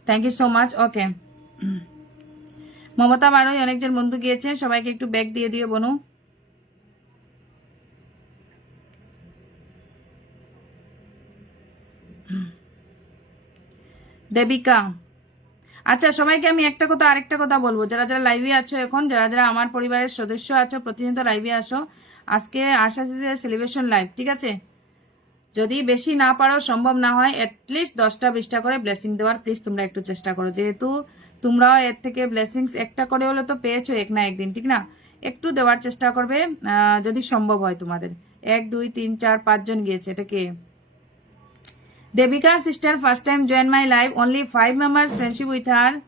thank you so much okay Mamata Baroi অনেকজন বন্ধু গিয়েছে সবাইকে একটু ব্যাগ দিয়ে দিও বনু দেবিকা আচ্ছা সবাইকে আমি একটা কথা আরেকটা কথা বলবো যারা যারা লাইভে আছো এখন যারা যারা আমার পরিবারের সদস্য আছো প্রতিনিয়ত লাইভে আসো আজকে আশাশিসের সেলিব্রেশন লাইভ ঠিক আছে যদি বেশি না পারো সম্ভব না হয় অ্যাটলিস্ট 10টা 20টা করে ব্লেসিং দেওয়ার প্লিজ তোমরা একটু চেষ্টা করো যেহেতু তোমরাও এর থেকে ব্লেসিংস একটা করে হলে তো পেয়েছো এক না একদিন ঠিক না একটু দেওয়ার চেষ্টা করবে যদি সম্ভব হয় তোমাদের 1 2 3 4 5 জন গিয়েছে এটা কে Devika sister first time join my live, only 5 members friendship with her.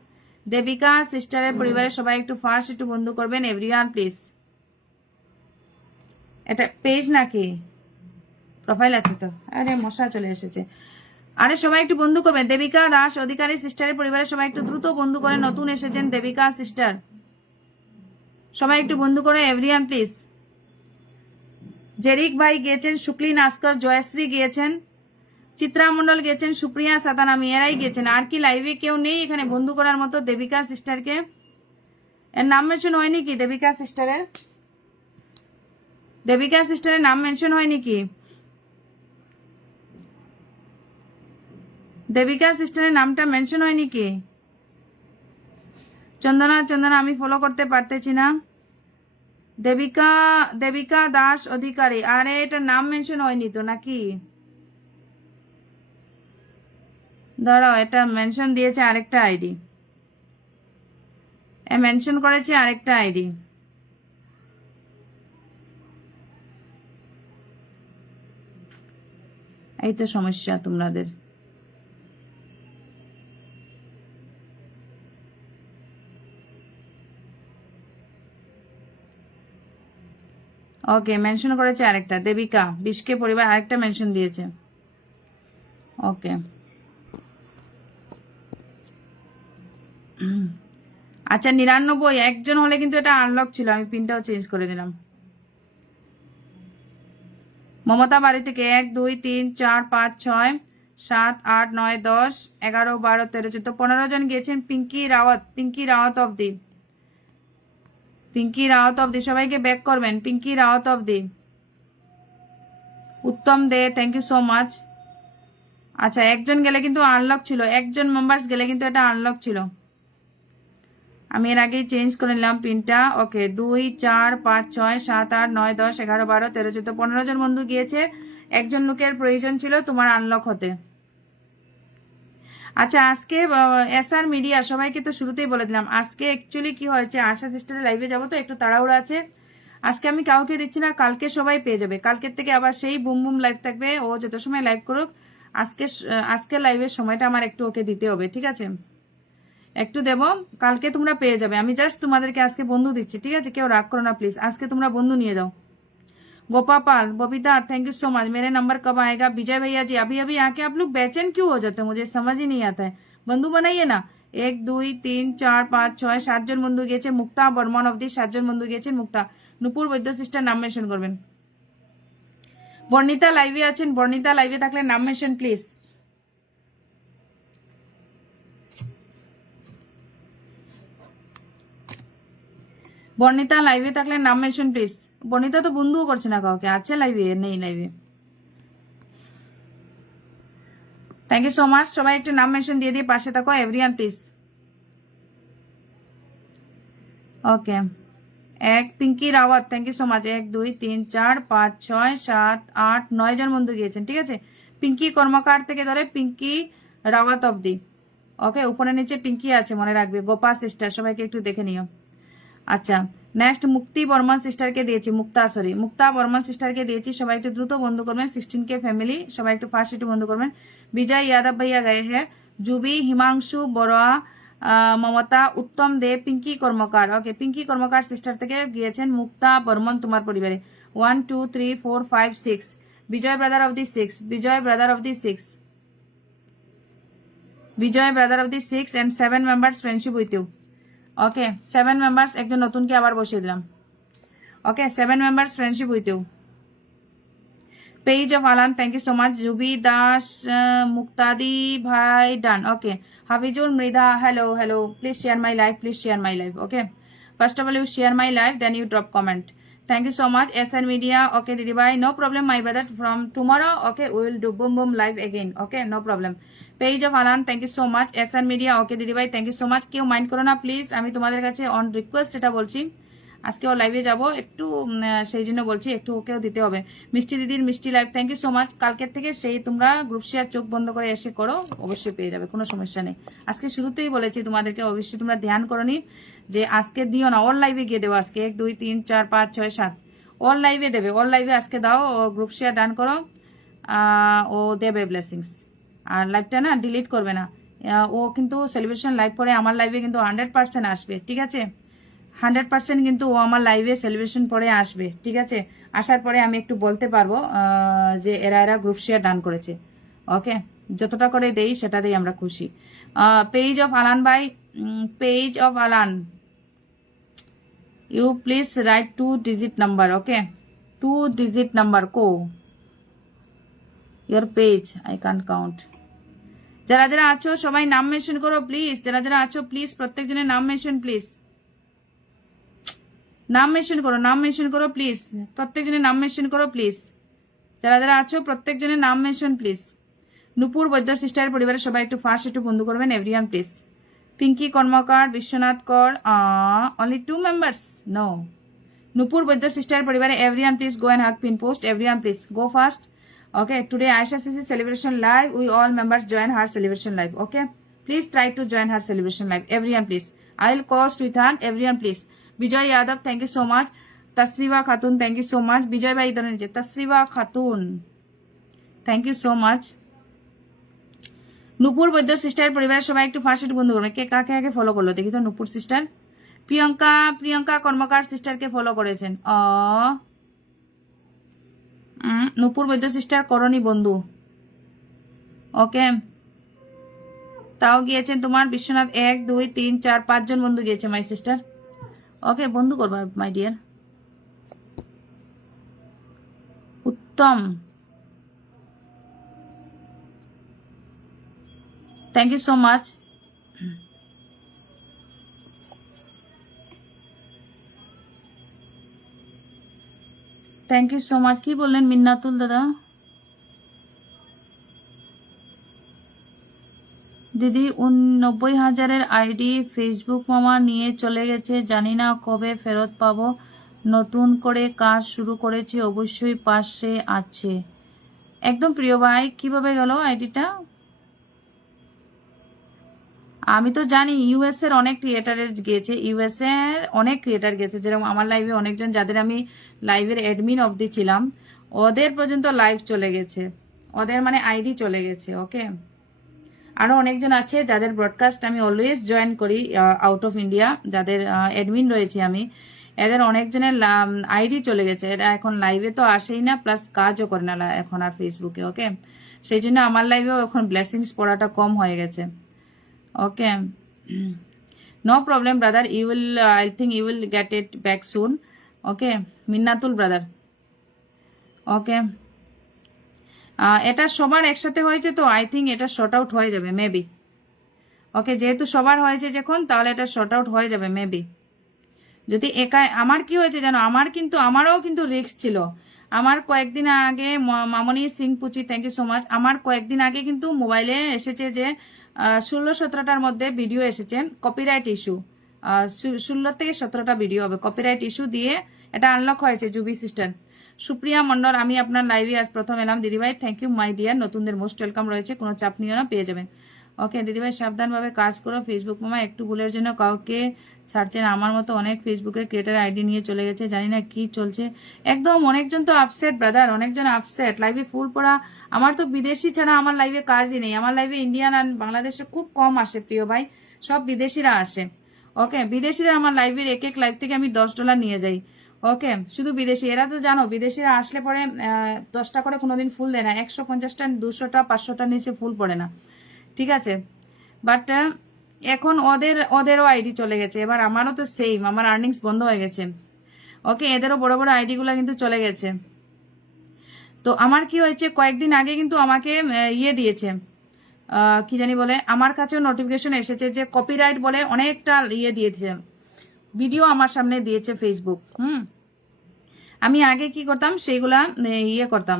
Devika sister এর পরিবারের সবাই একটু ফার্স্ট একটু বন্ধু করবেন এভরিওয়ান প্লিজ। এটা পেজ নাকি প্রোফাইল আছে তো? আরে মশা চলে এসেছে। আরে সবাই একটু বন্ধু করবেন। দেবিকা দাস অধিকারী সিস্টারের পরিবারের সবাই একটু দ্রুত বন্ধু করে, নতুন এসেছেন দেবিকা সিস্টার, সবাই একটু বন্ধু করে এভরিওয়ান প্লিজ। জেরিক ভাই গিয়েছেন, শুক্লি নাস্কর, জয়শ্রী গিয়েছেন, চিত্রা মন্ডল গিয়েছেন, সুপ্রিয়া সাতানামি, এরাই গিয়েছেন। আর কি লাইভে কেউ নেই এখানে বন্ধু করার মতো দেবিকা সিস্টারকে? এর নাম মেনশন হয়নি কি দেবিকা সিস্টারের? দেবিকা সিস্টারের নাম মেনশন হয়নি কি? দেবিকা সিস্টারের নামটা মেনশন হয়নি কি? চন্দনা আমি ফলো করতে পারতেছি না। দেবিকা দাস অধিকারী, আরে এটা নাম মেনশন হয়নি তো নাকি? দাঁড়াও, এটা মেনশন দিয়েছে আরেকটা আইডি, মেনশন করেছে আরেকটা আইডি। এই তো সমস্যা তোমাদের। ওকে, মেনশন করেছে আরেকটা, দেবিকা বিশকে পরিবার আরেকটা মেনশন দিয়েছে। ওকে, আচ্ছা 99 একজন হলে কিন্তু এটা আনলক ছিল, আমি পিনটাও চেঞ্জ করে দিলাম। মমতা বাড়ি থেকে 1 2 3 4 5 6 7 8 9 10 11 12 13 14 15 জন গিয়েছেন। পিঙ্কি রাওয়াত অফ দি সবাইকে ব্যাক করবেন। পিঙ্কি রাওয়াত অফ দি, Uttam De, thank you so much. আচ্ছা একজন গেলে কিন্তু আনলক ছিল, একজন মেম্বার্স গেলে কিন্তু এটা আনলক ছিল, আমি এর আগেই চেঞ্জ করে নিলাম পিনটা। ওকে 2 4 5 6 7 8 9 10 11 12 13 14 15 জন বন্ধু গিয়েছে। একজন লোকের প্রয়োজন ছিল তোমার আনলক হতে। আচ্ছা আজকে এসআর মিডিয়া সবাইকে তো শুরুতেই বলে দিলাম, আজকে অ্যাকচুয়ালি কি হয়েছে, আশা সিস্টারের লাইভে যাবো তো একটু তাড়াহুড়ো আছে। আজকে আমি কাউকে দিচ্ছি না, কালকে সবাই পেয়ে যাবে। কালকের থেকে আবার সেই বুম বুম লাইভ থাকবে, ও যত সময় লাইভ করুক। আজকে লাইভের সময়টা আমার একটু ওকে দিতে হবে, ঠিক আছে? একটু দেব, কালকে তোমরা পেয়ে যাবে। আমি জাস্ট তোমাদেরকে আজকে বন্ধু দিচ্ছি, ঠিক আছে? কেউ রাগ করো না প্লিজ, আজকে তোমরা বন্ধু নিয়ে যাও। Gopa Pal Babita thank you so much. मेरे नंबर कब आएगा? विजय भैया जी अभी अभी आके आप लोग बेचैन क्यों हो जाते हैं, मुझे समझ ही नहीं आता है। बंधु बनाइए ना। 1 2 3 4 5 6 7 জন বন্ধু গিয়েছে। মুক্তা বর্মন অবধি 7 জন বন্ধু গিয়েছেন। মুক্তা নুপুর বৈদ্য সিস্টার নাম মেনশন করবেন। বর্ণিতা লাইভে আছেন, বর্ণিতা লাইভে থাকলে নাম মেনশন প্লিজ। বর্ণিতা লাইভে থাকলে নাম মেনশন প্লিজ। বর্ণিতা তো বন্ধুও করছে না কাউকে, আছে লাইভে নেই লাইভে। থ্যাংক ইউ সো মাচ, সবাই একটু নাম মেনশন দিয়ে পাশে থাকো এভরিওয়ান প্লিজ। ওকে এক Pinky Rawat thank you so much. 1 2 3 4 5 6 7 8 9 জন বন্ধু গিয়েছেন, ঠিক আছে? পিঙ্কি কর্মকার থেকে ধরে পিঙ্কি রাওয়াত অবধি। ওকে উপরে নিচে পিঙ্কি আছে মনে রাখবে। গোপা সিস্টার সবাইকে একটু দেখে নিও। আচ্ছা নেক্সট মুক্তি বর্মন সিস্টারকে দিয়েছি, মুক্তা বর্মন সিস্টারকে দিয়েছি। সবাই একটু দ্রুত বন্ধু করবেন। 16K ফ্যামিলি সবাই একটু ফার্স্ট একটু বন্ধু করবেন। বিজয় यादव भैया गए हैं। जुबी हिमांशु বড়া মমতা উত্তম দে পিঙ্কি কর্মকার। ওকে পিঙ্কি কর্মকার সিস্টার থেকে গিয়েছেন মুক্তা বর্মন তোমার পরিবারে। 1 2 3 4 5 6 Bijoy brother of the 6 Bijoy brother of the 6 and 7 members friendship with you. Okay 7 members, একজন নতুনকে আবার বসিয়ে দিলাম। Okay 7 members friendship with you. Page of Alan thank you so much. Jubi Das Muktadi ভাই done. Okay Hafizul Mridha hello please share my live okay first of all you share my live then you drop comment. Thank you so much SR media. Okay দিদি ভাই no problem my brother from tomorrow okay we will do boom boom live again okay no problem. Page of Alan thank you so much. SR media okay দিদি ভাই থ্যাংক ইউ সো মাচ। কেউ মাইন্ড করো না প্লিজ, আমি তোমাদের কাছে অন রিকোয়েস্ট এটা বলছি, আজকে ও লাইভে যাব একটু সেই জন্য বলছি একটু ওকেও দিতে হবে। মিষ্টি দিদির মিষ্টি live thank you so much. কালকের থেকে সেই তোমরা গ্রুপ শেয়ার চোখ বন্ধ করে এসে করো, অবশ্যই পেয়ে যাবে, কোনো সমস্যা নেই। আজকে শুরুতেই বলেছি তোমাদেরকে, অবশ্যই তোমরা ধ্যান করনি যে আজকে দিও না, অল লাইভে গিয়ে দেবো আজকে 1 2 3 4 5 6 7 অল লাইভে দেবে, অল লাইভে আজকে দাও, ও গ্রুপ শেয়ার ডান করো, ও দেবে ব্লেসিংস। আর লাইভটা না ডিলিট করবে না। ও কিন্তু সেলিব্রেশন লাইভ পরে আমার লাইভে কিন্তু 100% আসবে, ঠিক আছে? 100% কিন্তু ও আমার লাইভে সেলিব্রেশন পরে আসবে, ঠিক আছে? আসার পরে আমি একটু বলতে পারবো যে এরা গ্রুপ শেয়ার ডান করেছে। ওকে, যতটা করে দেই সেটাতেই আমরা খুশি। পেজ অফ আলান ভাই, page of Alan, you please write 2 digit number. Okay, 2 digit number কো your page, I can't count. যারা যারা আছো সবাই নাম মেনশন করো প্লিজ। যারা যারা আছো প্লিজ প্রত্যেকজনের নাম মেনশন, প্লিজ নাম মেনশন করো, নাম মেনশন করো প্লিজ। প্রত্যেকজনের নাম মেনশন করো প্লিজ। যারা যারা আছো প্রত্যেকজনের নাম mention please. Nupur Baidya sister পরিবারের সবাই একটু ফার্স্ট একটু বন্ধু করবেন everyone please. Pinki Karmakar, Biswanath Kar, only 2 members, no. Nupur Baidya sister পরিবারে everyone please go and hug pin post, everyone please go fast. Okay, today Aisha Sisi celebration live. We all members join her celebration live. Okay, please try to join her celebration live. Everyone, please. I'll cost with hand. Everyone, please. Bijoy Yadav, thank you so much. Tasriva Khatun, thank you so much. Bijoy Bhai idhar niche. Tasriva Khatun, thank you so much. Nupur Baidya sister পরিবারের সবাই একটু ফার্স্ট বন্ধু করবে। কে কাকে আগে ফলো করলো দেখি তো। নুপুর সিস্টার, প্রিয়ঙ্কা কর্মকার সিস্টারকে ফলো করেছেন। নুপুর বৈদ্য সিস্টার করনি বন্ধু। ওকে, তাও গিয়েছেন তোমার বিশ্বনাথ 1 2 3 4 5 জন বন্ধু গিয়েছে মাই সিস্টার। ওকে, বন্ধু করবা my dear. Uttam, thank you so much. Thank you so much. কি বললেন মিন্নাতুল দাদা? দিদি 90,000-এর আইডি ফেসবুক মামা নিয়ে চলে গেছে, জানি না কবে ফেরত পাবো। নতুন করে কাজ শুরু করেছি, অবশ্যই পাশে আছে। একদম প্রিয় ভাই, কিভাবে গেল আইডিটা? আমি তো জানি ইউএস এর অনেক ক্রিয়েটারের গিয়েছে, ইউএস এর অনেক ক্রিয়েটার গেছে, যেরকম আমার লাইভে অনেকজন যাদের আমি লাইভের অ্যাডমিন অবধি ছিলাম ওদের পর্যন্ত লাইভ চলে গেছে, ওদের মানে আইডি চলে গেছে। ওকে, আরো অনেকজন আছে যাদের ব্রডকাস্ট আমি অলওয়েজ জয়েন করি আউট অফ ইন্ডিয়া, যাদের অ্যাডমিন রয়েছে আমি, এদের অনেকজনের আইডি চলে গেছে। এরা এখন লাইভে তো আসেই না, প্লাস কাজও করে না এখন আর ফেসবুকে। ওকে, সেই জন্য আমার লাইভেও এখন ব্লেসিংস পড়াটা কম হয়ে গেছে। Okay, no problem brother, you will, I think you will get it back soon. Okay, Minnatul brother. Okay, এটা সবার একসাথে হয়েছে তো আই থিঙ্ক এটা শর্ট আউট হয়ে যাবে মেবি। ওকে, যেহেতু সবার হয়েছে যখন, তাহলে এটা শর্ট আউট হয়ে যাবে মেবি। যদি একাই, আমার কি হয়েছে জানো, আমারও কিন্তু রিস্ক ছিল। আমার কয়েকদিন আগে, মামনি Singh Puchi, thank you so much. আমার কয়েকদিন আগে কিন্তু মোবাইলে এসেছে যে 16-17টার মধ্যে ভিডিও এসেছে কপিরাইট ইস্যু, 16 থেকে 17টা ভিডিও হবে কপিরাইট ইস্যু দিয়ে, এটা আনলক হয়েছে জুবি সিস্টেম। সুপ্রিয়া মন্ডল, আমি আপনার লাইভে আজ প্রথম এলাম দিদিভাই, থ্যাংক ইউ মাই ডিয়ার। নতুনদের মোস্ট ওয়েলকাম রয়েছে, কোনো চাপ নিও না, পেয়ে যাবেন। ওকে দিদিভাই, সাবধানভাবে কাজ করো। ফেসবুক মামা একটু ভুলের জন্য কাউকে ছাড়ছেন, আমার মতো অনেক ফেসবুকের ক্রিয়েটার আইডি নিয়ে চলে গেছে, জানি না কি চলছে। একদম অনেকজন তো আপসেট ব্রাদার, অনেকজন আপসেট। লাইভে ফুল পড়া, আমার তো বিদেশি ছাড়া আমার লাইভে কাজই নেই। আমার লাইভে ইন্ডিয়ান আর বাংলাদেশে খুব কম আসে প্রিয় ভাই, সব বিদেশিরা আসে। ওকে, বিদেশিরা আমার লাইভের এক লাইভ থেকে আমি $10 নিয়ে যাই। ওকে, শুধু বিদেশি, এরা তো জানো বিদেশিরা আসলে পরে 10টা করে কোনোদিন ফুল দেয় না, 150টা 200টা 500টা নিচে ফুল পড়ে না, ঠিক আছে? বাট এখন ওদেরও আইডি চলে গেছে, এবার আমারও তো সেম, আমার আর্নিংস বন্ধ হয়ে গেছে। ওকে, এদেরও বড় বড় আইডি গুলা কিন্তু চলে গেছে। তো আমার কি হয়েছে, কয়েকদিন আগে কিন্তু আমাকে ইয়ে দিয়েছে, কি জানি বলে, আমার কাছেও নোটিফিকেশন এসেছে যে কপিরাইট বলে অনেকটা ইয়ে দিয়েছে, ভিডিও আমার সামনে দিয়েছে ফেসবুক। আমি আগে কি করতাম, সেইগুলা ইয়ে করতাম,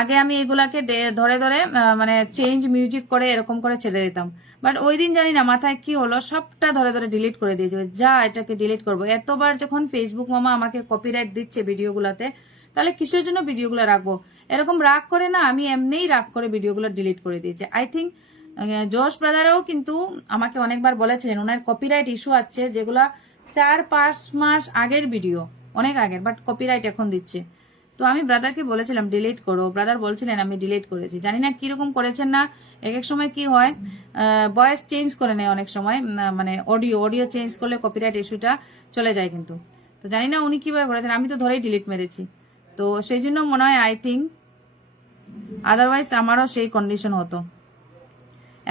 আগে আমি এগুলাকে ধরে ধরে মানে চেঞ্জ মিউজিক করে এরকম করে ছেড়ে দিতাম। বাট ওই দিন জানি না মাথায় কি হলো, সবটা ধরে ধরে ডিলিট করে দিয়েছে। যা, এটাকে ডিলিট করবো। এতবার যখন ফেসবুক মামা আমাকে কপিরাইট দিচ্ছে ভিডিওগুলাতে, তাহলে কিসের জন্য ভিডিওগুলো রাখবো? এরকম রাগ করে না, আমি এমনিই রাগ করে ভিডিওগুলো ডিলিট করে দিয়েছি। আই থিঙ্ক জোশ ব্রাদারও কিন্তু আমাকে অনেকবার বলেছিলেন ওনার কপিরাইট ইস্যু আছে, যেগুলা 4-5 মাস আগের ভিডিও, অনেক আগের, বাট কপিরাইট এখন দিচ্ছে। তো আমি ব্রাদারকে বলেছিলাম ডিলিট করো, ব্রাদার বলছিলেন আমি ডিলিট করেছি, জানি না কিরকম করেছেন না। এক এক সময় কি হয়, ভয়েস চেঞ্জ করে নেয় অনেক সময়, মানে অডিও চেঞ্জ করলে কপিরাইট ইস্যুটা চলে যায় কিন্তু। তো জানি না উনি কিভাবে করেছেন, আমি তো ধরেই ডিলিট মেরেছি। তো সেই জন্য মনে হয় আই থিঙ্ক, আদারওয়াইজ আমারও সেই কন্ডিশন হতো।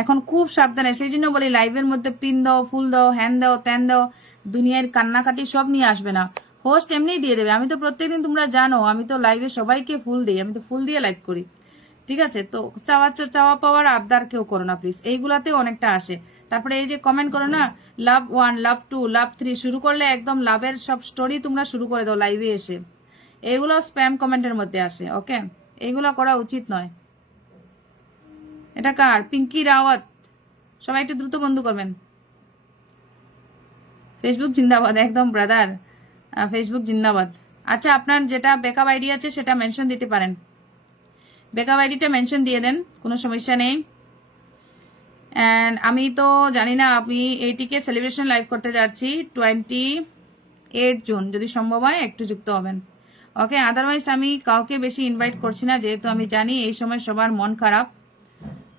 এখন খুব সাবধানে, সেই জন্য বলি লাইভের মধ্যে পিন দাও, ফুল দাও, হ্যান দাও, ত্যান দাও, দুনিয়ার কান্নাকাটি সব নিয়ে আসবে না। হোস্ট এমনিই দিয়ে দেবে। আমি তো প্রত্যেকদিন, তোমরা জানো আমি তো লাইভে সবাইকে ফুল দিই, আমি তো ফুল দিয়ে লাইভ করি, ঠিক আছে? তো চাওয়া পাওয়ার আবদার কেউ করো না প্লিজ, এইগুলাতে অনেকটা আসে। তারপরে এই যে কমেন্ট করো না, লাভ 1, লাভ 2, লাভ 3 শুরু করলে একদম লাভের সব স্টোরি তোমরা শুরু করে দাও লাইভে এসে, এইগুলো স্প্যাম কমেন্টের মধ্যে আসে। ওকে, এইগুলো করা উচিত নয়। এটা কার? পিঙ্কি রাওয়াত। সবাই একটু দ্রুত বন্ধ করবেন। ফেসবুক জিন্দাবাদ, একদম ব্রাদার, ফেসবুক জিন্দাবাদ। আচ্ছা, আপনার যেটা বেকআপ আইডি আছে সেটা মেনশন দিতে পারেন, বেকআপ আইডিটা মেনশন দিয়ে দেন, কোনো সমস্যা নেই। অ্যান্ড আমি তো জানি না, আমি এইটিকে সেলিব্রেশন লাইভ করতে যাচ্ছি 28 জুন, যদি সম্ভব হয় একটু যুক্ত হবেন। ওকে, আদারওয়াইজ আমি কাউকে বেশি ইনভাইট করছি না, যেহেতু আমি জানি এই সময় সবার মন খারাপ,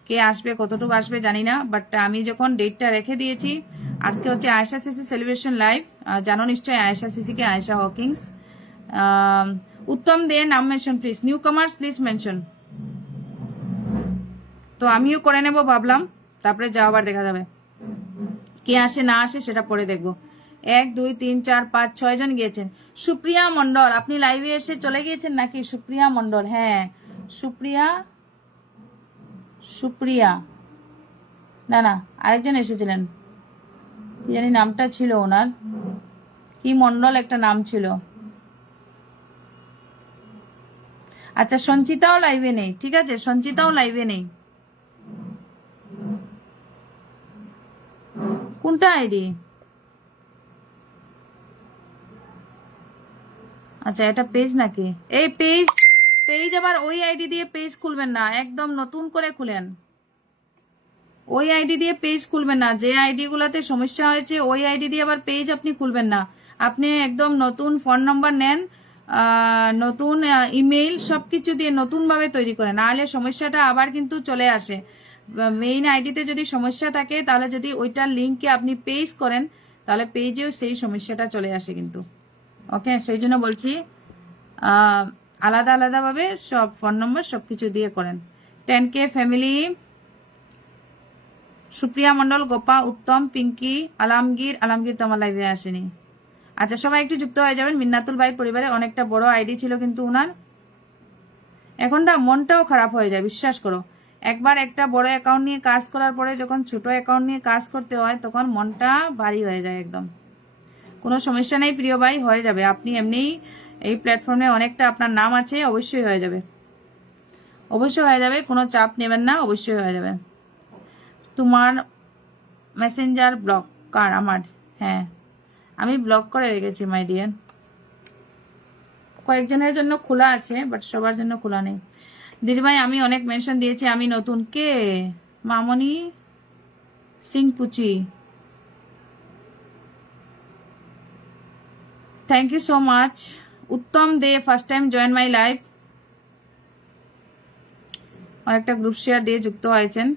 কে আসবে কতটুকু আসবে জানি না। বাট আমি যখন ডেটটা রেখে দিয়েছি, আজকে হচ্ছে আয়েশা সিসি সেলিব্রেশন লাইভ, জানো নিশ্চয়ই আয়েশা সিসিকে, আয়েশা হকিংস। উত্তম দে নাম mention please, new কামার্স please mention. তো আমিও করে নেব ভাবলাম, তারপরে যাওয়াবার দেখা যাবে, কে আসে না আসে সেটা পরে দেখবো। 1, 2, 3, 4, 5, 6 জন গিয়েছেন। সুপ্রিয়া মন্ডল, আপনি লাইভে এসে চলে গিয়েছেন নাকি? সুপ্রিয়া মন্ডল, হ্যাঁ সুপ্রিয়া না আরেকজন এসেছিলেন, কি জানি নামটা ছিল ওনার, কি মন্ডল একটা নাম ছিল। আচ্ছা, সঞ্চিতাও লাইভে নেই, ঠিক আছে, সঞ্চিতাও লাইভে নেই। কোনটা আইডি? আচ্ছা, এটা পেজ নাকি? এই পেজ আবার ওই আইডি দিয়ে পেজ খুলবেন না, একদম নতুন করে খুলেন। ওই আইডি দিয়ে পেজ খুলবেন না, যে আইডি গুলাতে সমস্যা হয়েছে ওই আইডি দিয়ে আবার পেজ আপনি খুলবেন না। আপনি একদম নতুন ফোন নাম্বার নেন, নতুন ইমেইল, সবকিছু দিয়ে নতুন ভাবে তৈরি করেন, নাহলে সমস্যাটা আবার কিন্তু চলে আসে। মেইন আইডিতে যদি সমস্যা থাকে, তাহলে যদি ওইটার লিঙ্কে আপনি পেজ করেন, তাহলে পেজেও সেই সমস্যাটা চলে আসে কিন্তু। ওকে, সেই জন্য বলছি আলাদা আলাদাভাবে সব ফোন নম্বর সবকিছু দিয়ে করেন। 10K ফ্যামিলি, সুপ্রিয়া মন্ডল, গোপা, উত্তম, পিঙ্কি, আলমগীর তো আমার লাইভে আসেনি। আচ্ছা, সবাই একটু যুক্ত হয়ে যাবেন। মিন্নাতুল ভাই পরিবারে অনেকটা বড় আইডি ছিল কিন্তু উনার, এখনটা মনটাও খারাপ হয়ে যায়, বিশ্বাস করো। একবার একটা বড় অ্যাকাউন্ট নিয়ে কাজ করার পরে যখন ছোট অ্যাকাউন্ট নিয়ে কাজ করতে হয়, তখন মনটা ভারী হয়ে যায় একদম। কোনো সমস্যা নেই প্রিয় ভাই, হয়ে যাবে। আপনি এমনিই এই প্ল্যাটফর্মে অনেকটা আপনার নাম আছে, অবশ্যই হয়ে যাবে, অবশ্যই হয়ে যাবে, কোনো চাপ নেবেন না, অবশ্যই হয়ে যাবে। তোমার মেসেঞ্জার ব্লক কার? আমার, হ্যাঁ আমি ব্লক করে রেখেছি মাই ডিয়ার। কয়েকজনের জন্য খোলা আছে, বাট সবার জন্য খোলা নেই। দিদিভাই আমি অনেক মেনশন দিয়েছি, আমি নতুন। কে? Mamoni Singh Puchi, thank you so much. Uttam De first time join my live, অনেকটা গ্রুপ শেয়ার দিয়ে যুক্ত হয়েছেন,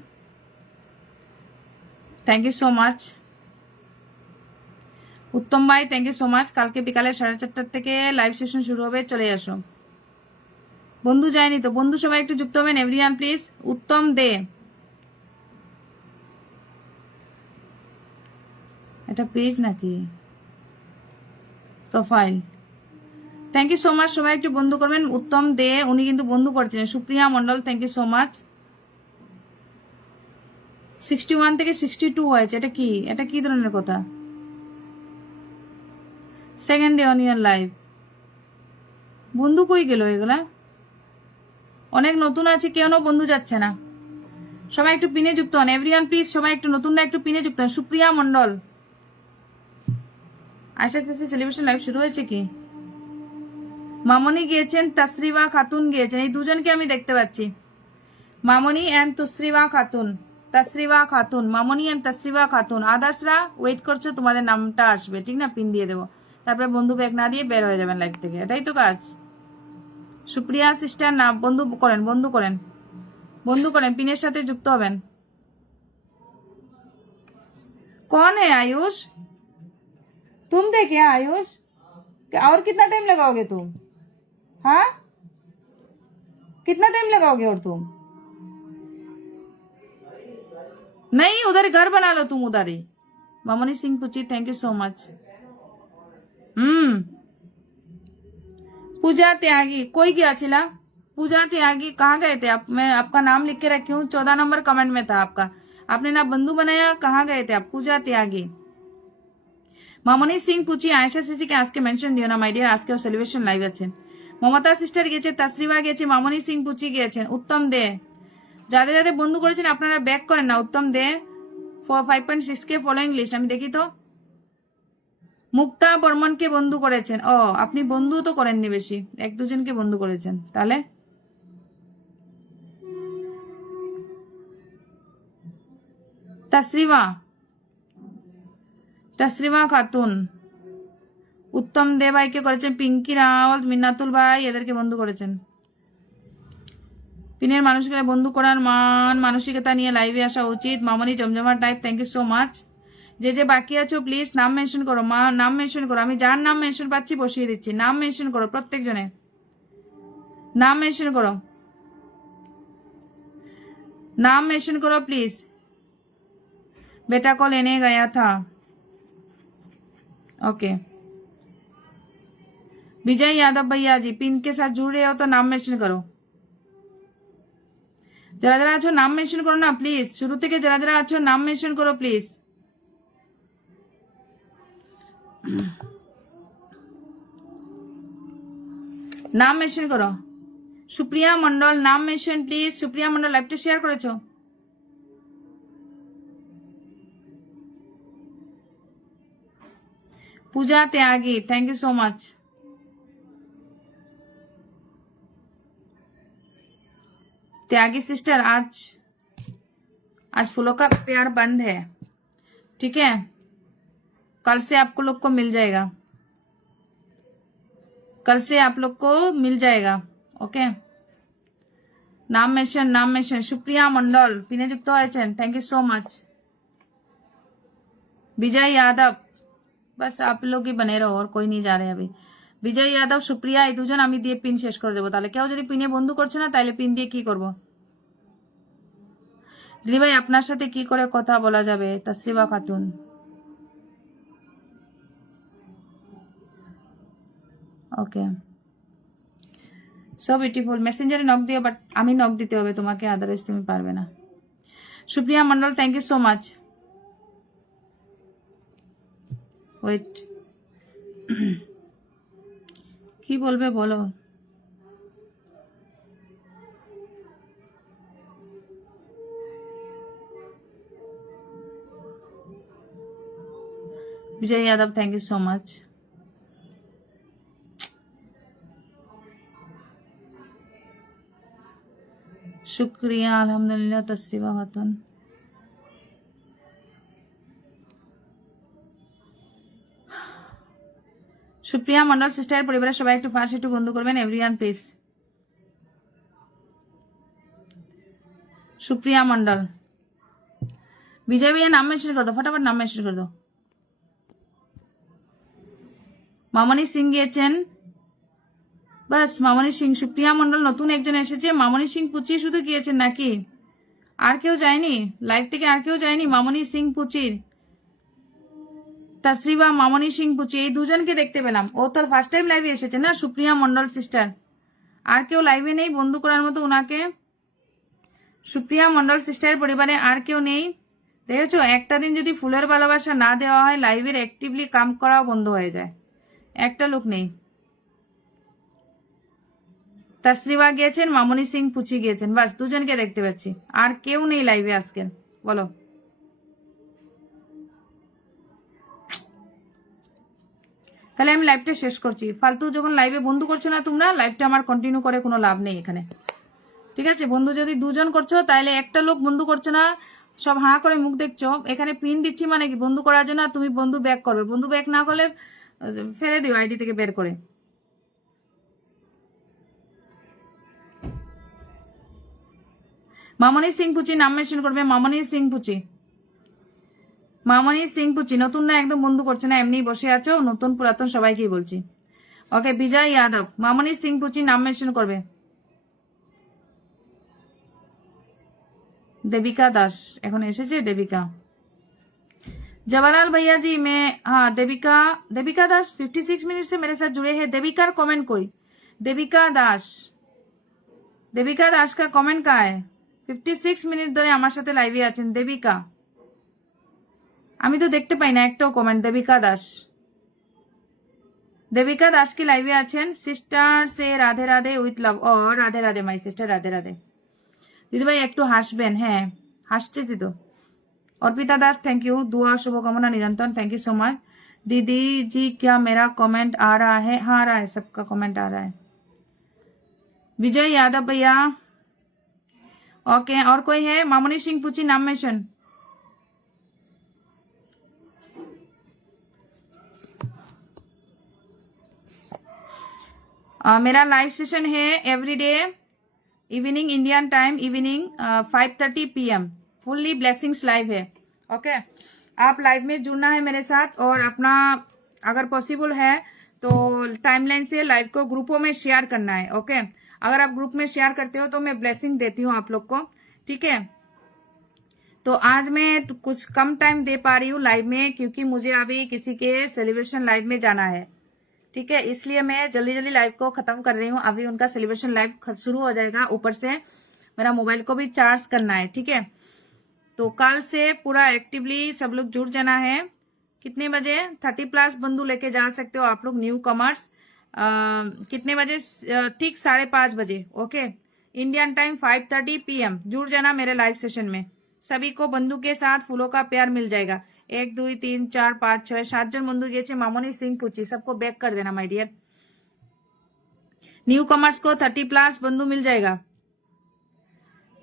thank you so much. Uttam ভাই থ্যাংক ইউ সো মাচ। কালকে বিকালে 4:30 থেকে লাইভ সেশন শুরু হবে, চলে আসো। বন্ধু যায়নি তো, বন্ধু সবাই একটু যুক্ত হবেন এভরিওয়ান প্লিজ। উত্তম দে, এটা পেজ নাকি profile? Thank you so much, সবাই একটু বন্ধু করবেন। উত্তম দে উনি কিন্তু বন্ধু করছেন। Supriya Mondal thank you so much. 61 থেকে 62 হয়েছে, এটা কি ধরনের কথা? Second day on year live, বন্ধু কই গেল এগুলা? অনেক নতুন আছে, কেউ বন্ধু যাচ্ছে না। সবাই একটু পিনে যুক্ত হন এভরিওয়ান প্লিজ, সবাই একটু নতুনরা একটু পিনে যুক্ত হন। Supriya Mondal, Ayesha CC celebration live শুরু হয়েছে কি? মামনি গিয়েছেন, তাসরিবা খাতুন গিয়েছেন, এই দুজনকে আমি দেখতে পাচ্ছি। Mamoni and Tasriba Khatun, Mamoni and Tasriba Khatun. আদার্সরা ওয়েট করছো, তোমাদের নামটা আসবে, ঠিক না? পিন দিয়ে দেবো, তারপরে বন্ধু ব্যাগ না দিয়ে বের হয়ে যাবেন লাইভ থেকে, এটাই তো কাজ। সুপ্রিয়া সিস্টার না বন্ধ করেন পিনের সাথে যুক্ত হবেন। कौन है आयुष? तुम थे क्या आयुष? और कितना टाइम लगाओगे तुम? हाँ, कितना टाइम लगाओगे और तुम? नहीं, उधर घर बना लो तुम उधर ही। Mamoni Singh Puchi, thank you so much. Puja Tyagi कोई गया छिला? पूजा त्यागी कहाँ गए थे आप? मैं आपका नाम लिख के रखी हूँ, 14 नंबर कमेंट में था आपका। आपने ना बंधु बनाया, कहाँ गए थे आप? पूजा त्यागी। মামনি সিং পুচি আয়েশা সিসিকে আজকে মেনশন দিও না মাই ডিয়ার, আজকেও সেলিব্রেশন লাইভ আছে। মমতা সিস্টার গেছে, তাসরিবা গেছে, মামনি সিং পুচি গিয়েছেন, উত্তম দে। যাদের যাদের বন্ধু করেছেন আপনারা ব্যাক করেন না। উত্তম দে 5.6K ফলোইং লিস্ট, আমি দেখি তো। মুক্তা বর্মনকে বন্ধু করেছেন। ও, আপনি বন্ধু তো করেননি বেশি, 1-2 জনকে বন্ধু করেছেন তাহলে। তসরিমা খাতুন, উত্তম দে ভাইকে করেছেন, পিঙ্কি রাওয়াল, মিন্নাতুল ভাই এদেরকে বন্ধু করেছেন। পিনের মানুষকে বন্ধু করার মানসিকতা নিয়ে লাইভে আসা উচিত। মামনি জমজমা type, thank you so much. যে বাকি আছো প্লিজ নাম মেনশন করো, নাম মেনশন করো। আমি যার নাম মেনশন পাচ্ছি বসিয়ে দিচ্ছি। নাম মেনশন করো, প্রত্যেক জনে নাম মেনশন করো, नाम मेंशन करो प्लीज। बेटा को लेने गया था। ओके, विजय यादव भैया जी पिन के साथ जुड़ रहे हो तो नाम मेंशन करो। जरा जरा अच्छो नाम मेंशन करो ना प्लीज, शुरू থেকে जरा जरा अच्छो नाम मेंशन करो प्लीज। नाम मेंशन करो। সুপ্রিয়া মন্ডল নাম মেনশন প্লিজ। সুপ্রিয়া মন্ডল লাইভটা শেয়ার করেছো? Puja Tyagi, thank you so much. Tyagi sister, आज फूलों का प्यार बंद है, ठीक है? कल से आपको लोग को मिल जाएगा, कल से आप लोग को मिल जाएगा। ओके, नाम मेंशन। सुप्रिया मंडल पिने যুক্ত হয়েছেন, thank you so much. Vijay Yadav, बस आप लोग ही बने रहो और कोई नहीं जा रहे अभी। विजय यादव, सुप्रिया এই দুজন আমি দিয়ে পিন শেষ করে দেব। তাহলে কেউ যদি পিনে বন্ধু করছে না তাহলে পিন দিয়ে কি করব? দিদি ভাই আপনার সাথে কি করে কথা বলা যাবে? Tasriba Khatun, okay so beautiful. মেসেঞ্জারে নক দিও, বাট আমি নক দিতে হবে তোমাকে, আদারওয়াইজ তুমি পারবে না। Supriya Mondal, thank you so much. Wait, কি বলবে বলো? Vijay Yadav, thank you so much. शुक्रिया, अल्हम्दुलिल्लाह। तस्रीबा खातून, সুপ্রিয়া মন্ডল সিস্টারের পরিবারের সবাই একটু ফাঁস একটু বন্ধু করবেন এভরিওয়ান প্লিজ। সুপ্রিয়া মন্ডল, विजय भैया नाम मेंशन कर दो, फटाफट नाम मेंशन कर दो। মামনি সিং গিয়েছেন, বাস মামনি সিং। সুপ্রিয়া মন্ডল নতুন একজন এসেছে, মামনি সিং পুচি শুধু গিয়েছেন নাকি? আর কেউ যায়নি লাইভ থেকে? আর কেউ যায়নি? মামনি সিং পুচির, তসরিবা, মামনি সিং পুচি এই দুজনকে দেখতে পেলাম। ও তো ফার্স্ট টাইম লাইভে এসেছে না, সুপ্রিয়া মন্ডল সিস্টার। আর কেউ লাইভে নেই বন্ধু করার মতো উনাকে? সুপ্রিয়া মন্ডল সিস্টারের পরিবারে আর কেউ নেই? দেখেছো, একটা দিন যদি ফুলের ভালোবাসা না দেওয়া হয় লাইভের অ্যাক্টিভলি কাম করাও বন্ধ হয়ে যায়। একটা লোক নেই। তসরিবা গিয়েছেন, মামনি সিং পুচি গিয়েছেন, বাস দুজনকে দেখতে পাচ্ছি। আর কেউ নেই লাইভে আজকে, বলো। তাহলে আমি লাইভটা শেষ করছি। ফালতু যখন লাইভে বন্ধু করছো না তোমরা, লাইভটা আমার কন্টিনিউ করে কোনো লাভ নেই এখানে, ঠিক আছে? বন্ধু যদি দুজন করছো তাহলে একটা লোক বন্ধু করছো না, সব হাঁ করে মুখ দেখছো। এখানে পিন দিচ্ছি মানে কি বন্ধু করার জন্য, তুমি বন্ধু ব্যাক করবে। বন্ধু ব্যাক না করলে ফেলে দিও আইডি থেকে বের করে। মামনি সিং পুচি নাম মেনশন করবে, মামনি সিং পুচি, মামনি সিং পুচি। নতুন না, একদম বন্ধু করছে না, এমনি বসে আছো, নতুন পুরাতন সবাইকেই বলছি। ওকে, বিজয় যাদব, মামনি সিং পুচি নাম মেনশন করবে। देविका दास এখন এসেছে, দেবিকা। जवाहरलाल भैया जी मैं, हाँ देविका, देविका दास 56 मिनट से मेरे साथ जुड़े हैं। देविका कमेंट कोई, देविका दास, देविका दास का कमेंट कहाँ है? 56 মিনিট ধরে আমার সাথে লাইভে আছেন দেবিকা, আমি তো দেখতে পাই না একটাও কমেন্ট। দেবিকা দাস, देविका दास की लाइवे আছেন। सिस्टर से राधे राधे उइथ लव, और राधे राधे माई सिस्टर, राधे राधे। दीदी भाई একটু হাসবেন, হ্যাঁ হাসতেছি তো। अर्पिता दास थैंक यू, दुआ शुभकामना निरंतर, थैंक यू सो मच। दीदी जी क्या मेरा कमेंट आ रहा है? हाँ आ रहा है, सबका कमेंट आ रहा है। विजय यादव भैया, ओके। और कोई है? मामनी सिंह पूछी नाम मेंशन। मेरा लाइव सेशन है everyday evening Indian time, evening 5:30 PM, fully blessings live है। ओके, आप लाइव में जुड़ना है मेरे साथ, और अपना अगर पॉसिबल है तो टाइमलाइन से लाइव को ग्रुपों में शेयर करना है। ओके, अगर आप ग्रुप में शेयर करते हो तो मैं ब्लेसिंग देती हूँ आप लोग को, ठीक है। तो आज मैं कुछ कम टाइम दे पा रही हूँ लाइव में, क्योंकि मुझे अभी किसी के सेलिब्रेशन लाइव में जाना है, ठीक है, इसलिए मैं जल्दी जल्दी लाइव को खत्म कर रही हूँ। अभी उनका सेलिब्रेशन लाइव शुरू हो जाएगा, ऊपर से मेरा मोबाइल को भी चार्ज करना है, ठीक है। तो कल से पूरा एक्टिवली सब लोग जुड़ जाना है। कितने बजे? 30+ बंदू लेके जा सकते हो आप लोग, न्यू कमर्स। कितने बजे? ठीक 5:30 बजे, ओके इंडियन टाइम 5:30 PM। जुड़ जाना मेरे लाइव सेशन में। सभी को बंदू के साथ फूलों का प्यार मिल जाएगा। 1 2 3 4 5 6 7 जन बंधु गए, मामनी सिंह पूछी, सबको बैक कर देना माय डियर। न्यू कमर्स को 30+ बंधु मिल जाएगा,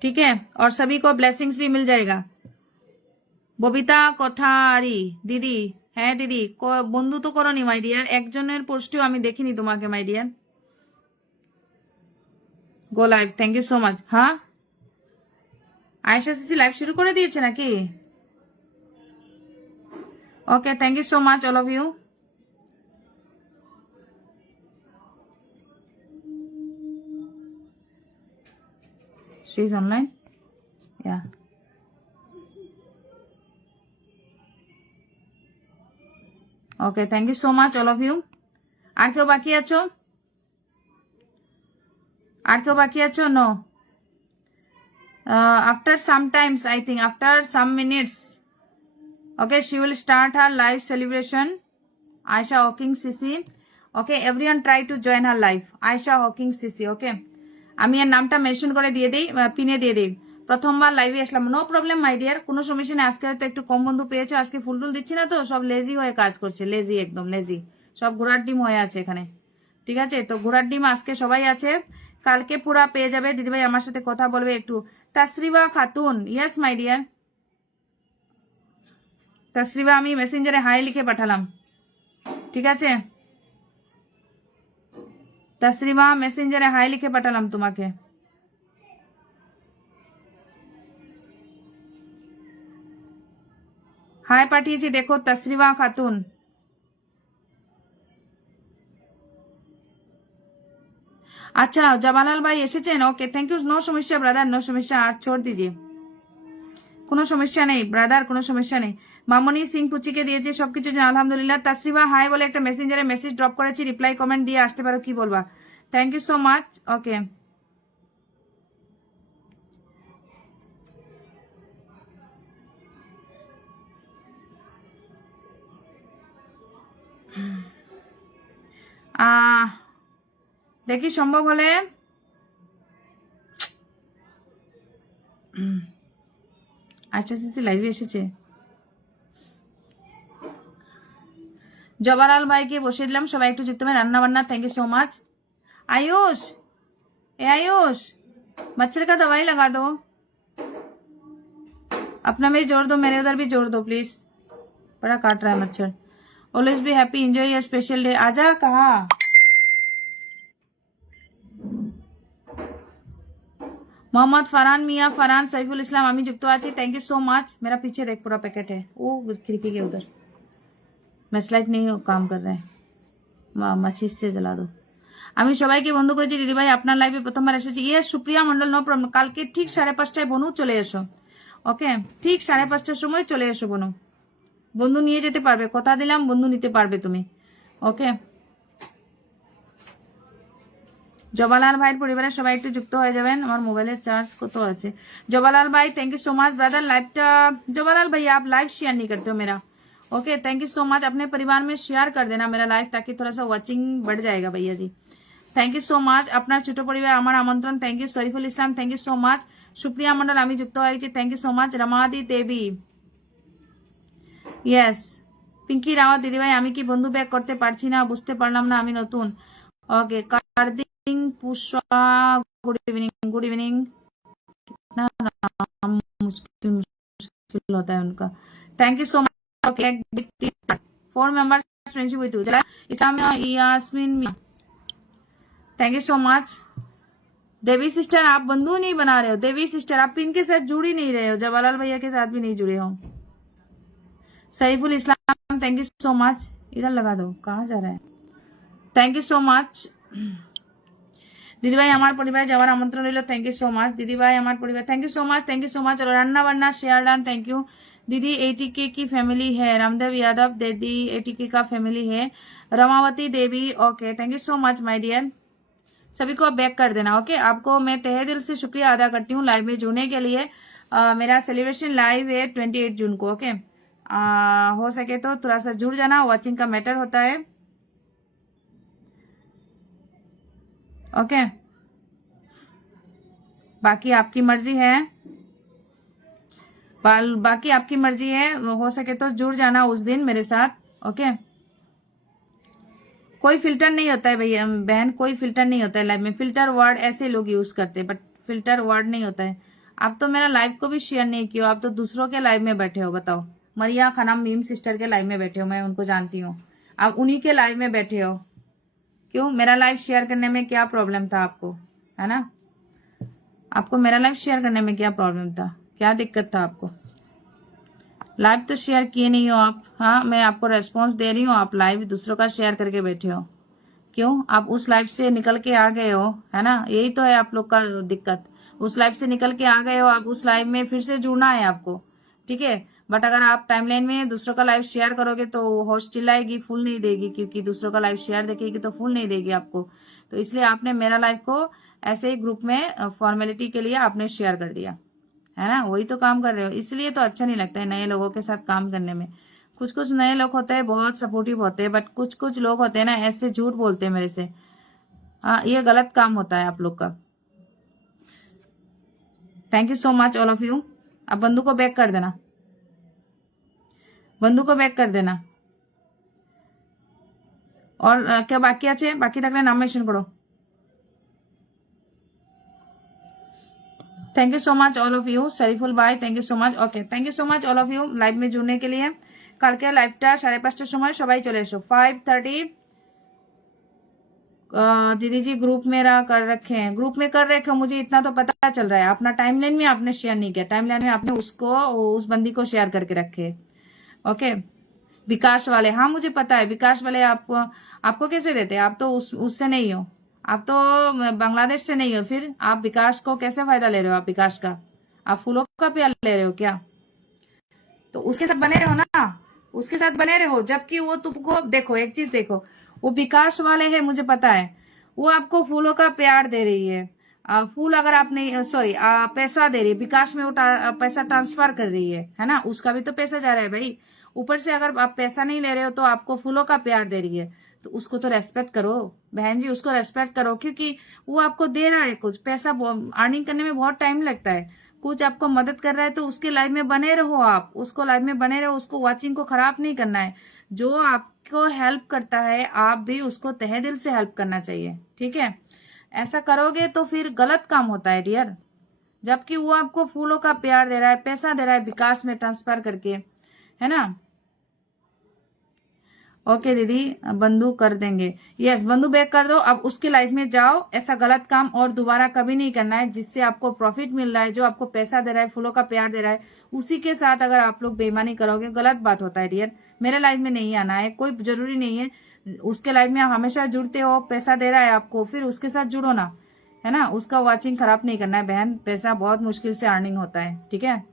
ठीक है, और सभी को ब्लेसिंग्स भी मिल जाएगा। बबिता कोठारी दीदी, হ্যাঁ দিদি বন্ধু তো করনি মাই ডিয়ার, একজনের পোস্টেও আমি দেখিনি তোমাকে my dear. Go live, thank you so much. হ্যাঁ আয়েশা সিসি লাইভ শুরু করে দিয়েছে নাকি? Okay, thank you so much all of you. She is online, या okay, thank you so much all of you. আর কেউ বাকি আছো? আর কেউ বাকি আছো? No, after some times, I think after some minutes, okay, she will start her live celebration. Aisha Hawking CC, okay, everyone try to join her live. Aisha Hawking CC, okay, আমি এর নামটা মেনশন করে দিয়ে দেই, পিনে দিয়ে দেই। প্রথমবার লাইভে আসলাম, নো প্রবলেম মাই ডিয়ার, কোনো সমস্যা নেই। আজকে হয়তো একটু কম বন্ধু পেয়েছো, আজকে ফুল টুল দিচ্ছি না তো, সব লেজি হয়ে কাজ করছে, লেজি, একদম লেজি, সব ঘোড়ার ডিম হয়ে আছে এখানে, ঠিক আছে। তো ঘোড়ার ডিম আজকে সবাই আছে, কালকে পুরা পেয়ে যাবে। দিদিভাই আমার সাথে কথা বলবে একটু। Tasriba Khatun, yes my deer. তসরিবা আমি মেসেঞ্জারে হাই লিখে পাঠালাম, ঠিক আছে। তসরিবা মেসেঞ্জারে হাই লিখে পাঠালাম তোমাকে। হাই পাঠিয়েছি, দেখো তসরিবা খাতুন। আচ্ছা জবালাল ভাই এসেছেন, ওকে থ্যাংক ইউ। নো সমস্যা ব্রাদার, নো সমস্যা, আজ ছোড় দিজিয়ে, কোনো সমস্যা নেই ব্রাদার, কোনো সমস্যা নেই। মামনি সিং পুচিকে দিয়েছে সবকিছু, আলহামদুলিল্লাহ। তাসরিবা হাই বলে একটা মেসেঞ্জারে মেসেজ ড্রপ করেছি, রিপ্লাই কমেন্ট দিয়ে আসতে পারো, কি বলবা? থ্যাংক ইউ সো মাচ, ওকে। দেখি সম্ভব হলে আচ্ছা সিসি লাইভে এসেছে। জবালাল ভাইকে বসিয়ে দিলাম, সবাই একটু যুক্ত হবে। রান্না বান্না, thank you so much. Ayush, ए आयुष मच्छर का दवाई लगा दो, अपना में जोड़ दो, मेरे उधर भी जोड़ दो प्लीज, बड़ा काट रहा है मच्छर। Always be happy, enjoy your special day. आजा, कहा मोहम्मद फरहान मियाँ फरहान सईफुल इस्लाम আমি যুক্ত আছি थैंक यू सो मच। मेरा पीछे देख पूरा पैकेट है वो खिड़की के उधर। मैच लाइट नहीं काम कर रहा है, माचिस से जला दो। আমি সবাইকে বন্ধ করেছি দিদি ভাই, আপনার লাইভে প্রথমবার এসেছি। ইয়ে সুপ্রিয়া মন্ডল, নো প্রবলেম। কালকে ঠিক 5:30টায় বনু চলে এসো, ওকে? ঠিক 5:30টার সময় চলে এসো বনু। বন্ধু নিয়ে যেতে পারবে, কথা দিলাম বন্ধু নিতে পারবে তুমি, ওকে? জবালাল ভাইয়ের পরিবারের সবাই একটু যুক্ত হয়ে যাবেন। আমার মোবাইলের চার্জ কত আছে? জবালাল ভাই thank you so much brother. लाइवটা জবালাল भाई आप लाइव शेयर नहीं करते हो मेरा, okay? Thank you so much. अपने परिवार में शेयर कर देना मेरा लाइव, ताकि थोड़ा सा वॉचिंग बढ़ जाएगा भैया जी। Thank you so much. আপনার ছোট পরিবার আমার আমন্ত্রণ। Thank you Shariful Islam, thank you so much. Supriya Mondal আমি যুক্ত হয়েছি, thank you so much. Ramadi Debi, yes. Pinky Rawat দিদি ভাই আমি কি বন্ধু ব্যাক করতে পারছি না, বুঝতে পারলাম না, আমি নতুন। Okay Kartik Pushpa good evening, good evening. कितना नाम मुश्किल मुश्किल होता है उनका। Thank you so much. Okay 4 members friendship with you चला Islam Yasmin, thank you so much. Devi sister आप बंधु नहीं बना रहे हो, देवी सिस्टर आप इनके साथ जुड़ ही नहीं रहे हो, जवाहरलाल भैया के साथ भी नहीं जुड़े हो। सईफुल इस्लाम थैंक यू सो मच। इधर लगा दो, कहाँ जा रहा है? Thank you so much. দিদি ভাই আমার পরিবারে যাওয়ার আমন্ত্রণ রইল, থ্যাংক ইউ সো মাচ। দিদি ভাই আমার পরিবার, thank you so much, thank you so much. और रान्ना बान्ना शेयर डन, थैंक यू। दीदी एटीके की फैमिली है, रामदेव यादव दीदी एटीके का फैमिली है। Ramavati Devi, okay thank you so much my dear. सभी को बैक कर देना, ओके? आपको मैं तहे दिल से शुक्रिया अदा करती हूँ लाइव में जुड़ने के लिए। मेरा सेलिब्रेशन लाइव है 28 जून को, ओके? हो सके तो थोड़ा सा जुड़ जाना, वॉचिंग का मैटर होता है, ओके? बाकी आपकी मर्जी है, बाकी आपकी मर्जी है। हो सके तो जुड़ जाना उस दिन मेरे साथ, ओके? कोई फिल्टर नहीं होता है भैया बहन, कोई फिल्टर नहीं होता है लाइव में। फिल्टर वर्ड ऐसे लोग यूज करते हैं, बट फिल्टर वर्ड नहीं होता है। आप तो मेरा लाइव को भी शेयर नहीं किया, आप तो दूसरों के लाइव में बैठे हो। बताओ, मरिया खनम मीम सिस्टर के लाइव में बैठे हो, मैं उनको जानती हूँ। आप उन्हीं के लाइव में बैठे हो, क्यों? मेरा लाइव शेयर करने में क्या प्रॉब्लम था आपको, है ना? आपको मेरा लाइव शेयर करने में क्या प्रॉब्लम था, क्या दिक्कत था आपको? लाइव तो शेयर किए नहीं हो आप। हाँ, मैं आपको रेस्पॉन्स दे रही हूँ, आप लाइव दूसरों का शेयर करके बैठे हो, क्यों? आप उस लाइव से निकल के आ गए हो, है ना? यही तो है आप लोग का दिक्कत। उस लाइव से निकल के आ गए हो, आप उस लाइव में फिर से जुड़ना है आपको, ठीक है? बट अगर आप टाइमलाइन में दूसरों का लाइव शेयर करोगे तो होस्ट चिल्लाएगी, फुल नहीं देगी, क्योंकि दूसरों का लाइव शेयर देखेगी तो फुल नहीं देगी आपको। तो इसलिए आपने मेरा लाइव को ऐसे ही ग्रुप में फॉर्मेलिटी के लिए आपने शेयर कर दिया, है ना? वही तो काम कर रहे हो, इसलिए तो अच्छा नहीं लगता है नए लोगों के साथ काम करने में। कुछ कुछ नए लोग होते हैं बहुत सपोर्टिव होते हैं, बट कुछ कुछ लोग होते हैं ना ऐसे झूठ बोलते हैं मेरे से। हाँ, ये गलत काम होता है आप लोग का। Thank you so much all of you. अब बंधु को बैक कर देना, बंधु को बैक कर देना। और क्या बाकी আছে? बाकी থাকলে নাম মেনশন করো। Thank you so much all of you. Shariful भाई thank you so much, okay thank you so much all of you live में जुड़ने के लिए। কালকে লাইভটা 5:30টার সময় সবাই চলে এসো। 5:30 दीदी जी ग्रुप मेरा कर रखे हैं, ग्रुप में कर रखे, मुझे इतना तो पता चल रहा है। अपना टाइमलाइन में आपने शेयर नहीं किया, टाइमलाइन में आपने उसको उस बंदी को शेयर करके रखे, ओके? विकास वाले, हाँ मुझे पता है विकास वाले आपको कैसे देते हैं? आप तो उससे नहीं हो, आप तो बांग्लादेश से नहीं हो, फिर आप विकास को कैसे फायदा ले रहे हो? आप विकास का, आप फूलों का प्यार ले रहे हो क्या? तो उसके साथ बने रहो ना, उसके साथ बने रहो। जबकि वो तुमको, देखो एक चीज देखो, वो विकास वाले हैं मुझे पता है, वो आपको फूलों का प्यार दे रही है। फूल अगर आप नहीं, सॉरी पैसा दे रही है विकास में, वो पैसा ट्रांसफर कर रही है ना? उसका भी तो पैसा जा रहा है भाई। ऊपर से अगर आप पैसा नहीं ले रहे हो तो आपको फूलों का प्यार दे रही है, तो उसको तो रेस्पेक्ट करो बहन जी, उसको रेस्पेक्ट करो, क्योंकि वो आपको दे रहा है कुछ पैसा। अर्निंग करने में बहुत टाइम लगता है, कुछ आपको मदद कर रहा है तो उसके लाइव में बने रहो, आप उसको लाइव में बने रहो, उसको वॉचिंग को खराब नहीं करना है। जो आपको हेल्प करता है आप भी उसको तहे दिल से हेल्प करना चाहिए, ठीक है? ऐसा करोगे तो फिर गलत काम होता है डियर। जबकि वो आपको फूलों का प्यार दे रहा है, पैसा दे रहा है विकास में ट्रांसफर करके, है ना? ओके दीदी, बंधु कर देंगे। यस, बंधु बैक कर दो। अब उसकी लाइफ में जाओ, ऐसा गलत काम और दोबारा कभी नहीं करना है। जिससे आपको प्रॉफिट मिल रहा है, जो आपको पैसा दे रहा है, फूलों का प्यार दे रहा है, उसी के साथ अगर आप लोग बेईमानी करोगे, गलत बात होता है डियर। मेरे लाइफ में नहीं आना है, कोई जरूरी नहीं है। उसके लाइफ में आप हमेशा जुड़ते हो, पैसा दे रहा है आपको, फिर उसके साथ जुड़ो ना, है ना। उसका वॉचिंग खराब नहीं करना है बहन, पैसा बहुत मुश्किल से अर्निंग होता है, ठीक है।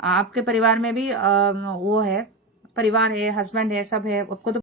आपके परिवार में भी वो है, परिवार है, हस्बैंड है, सब है, आपको तो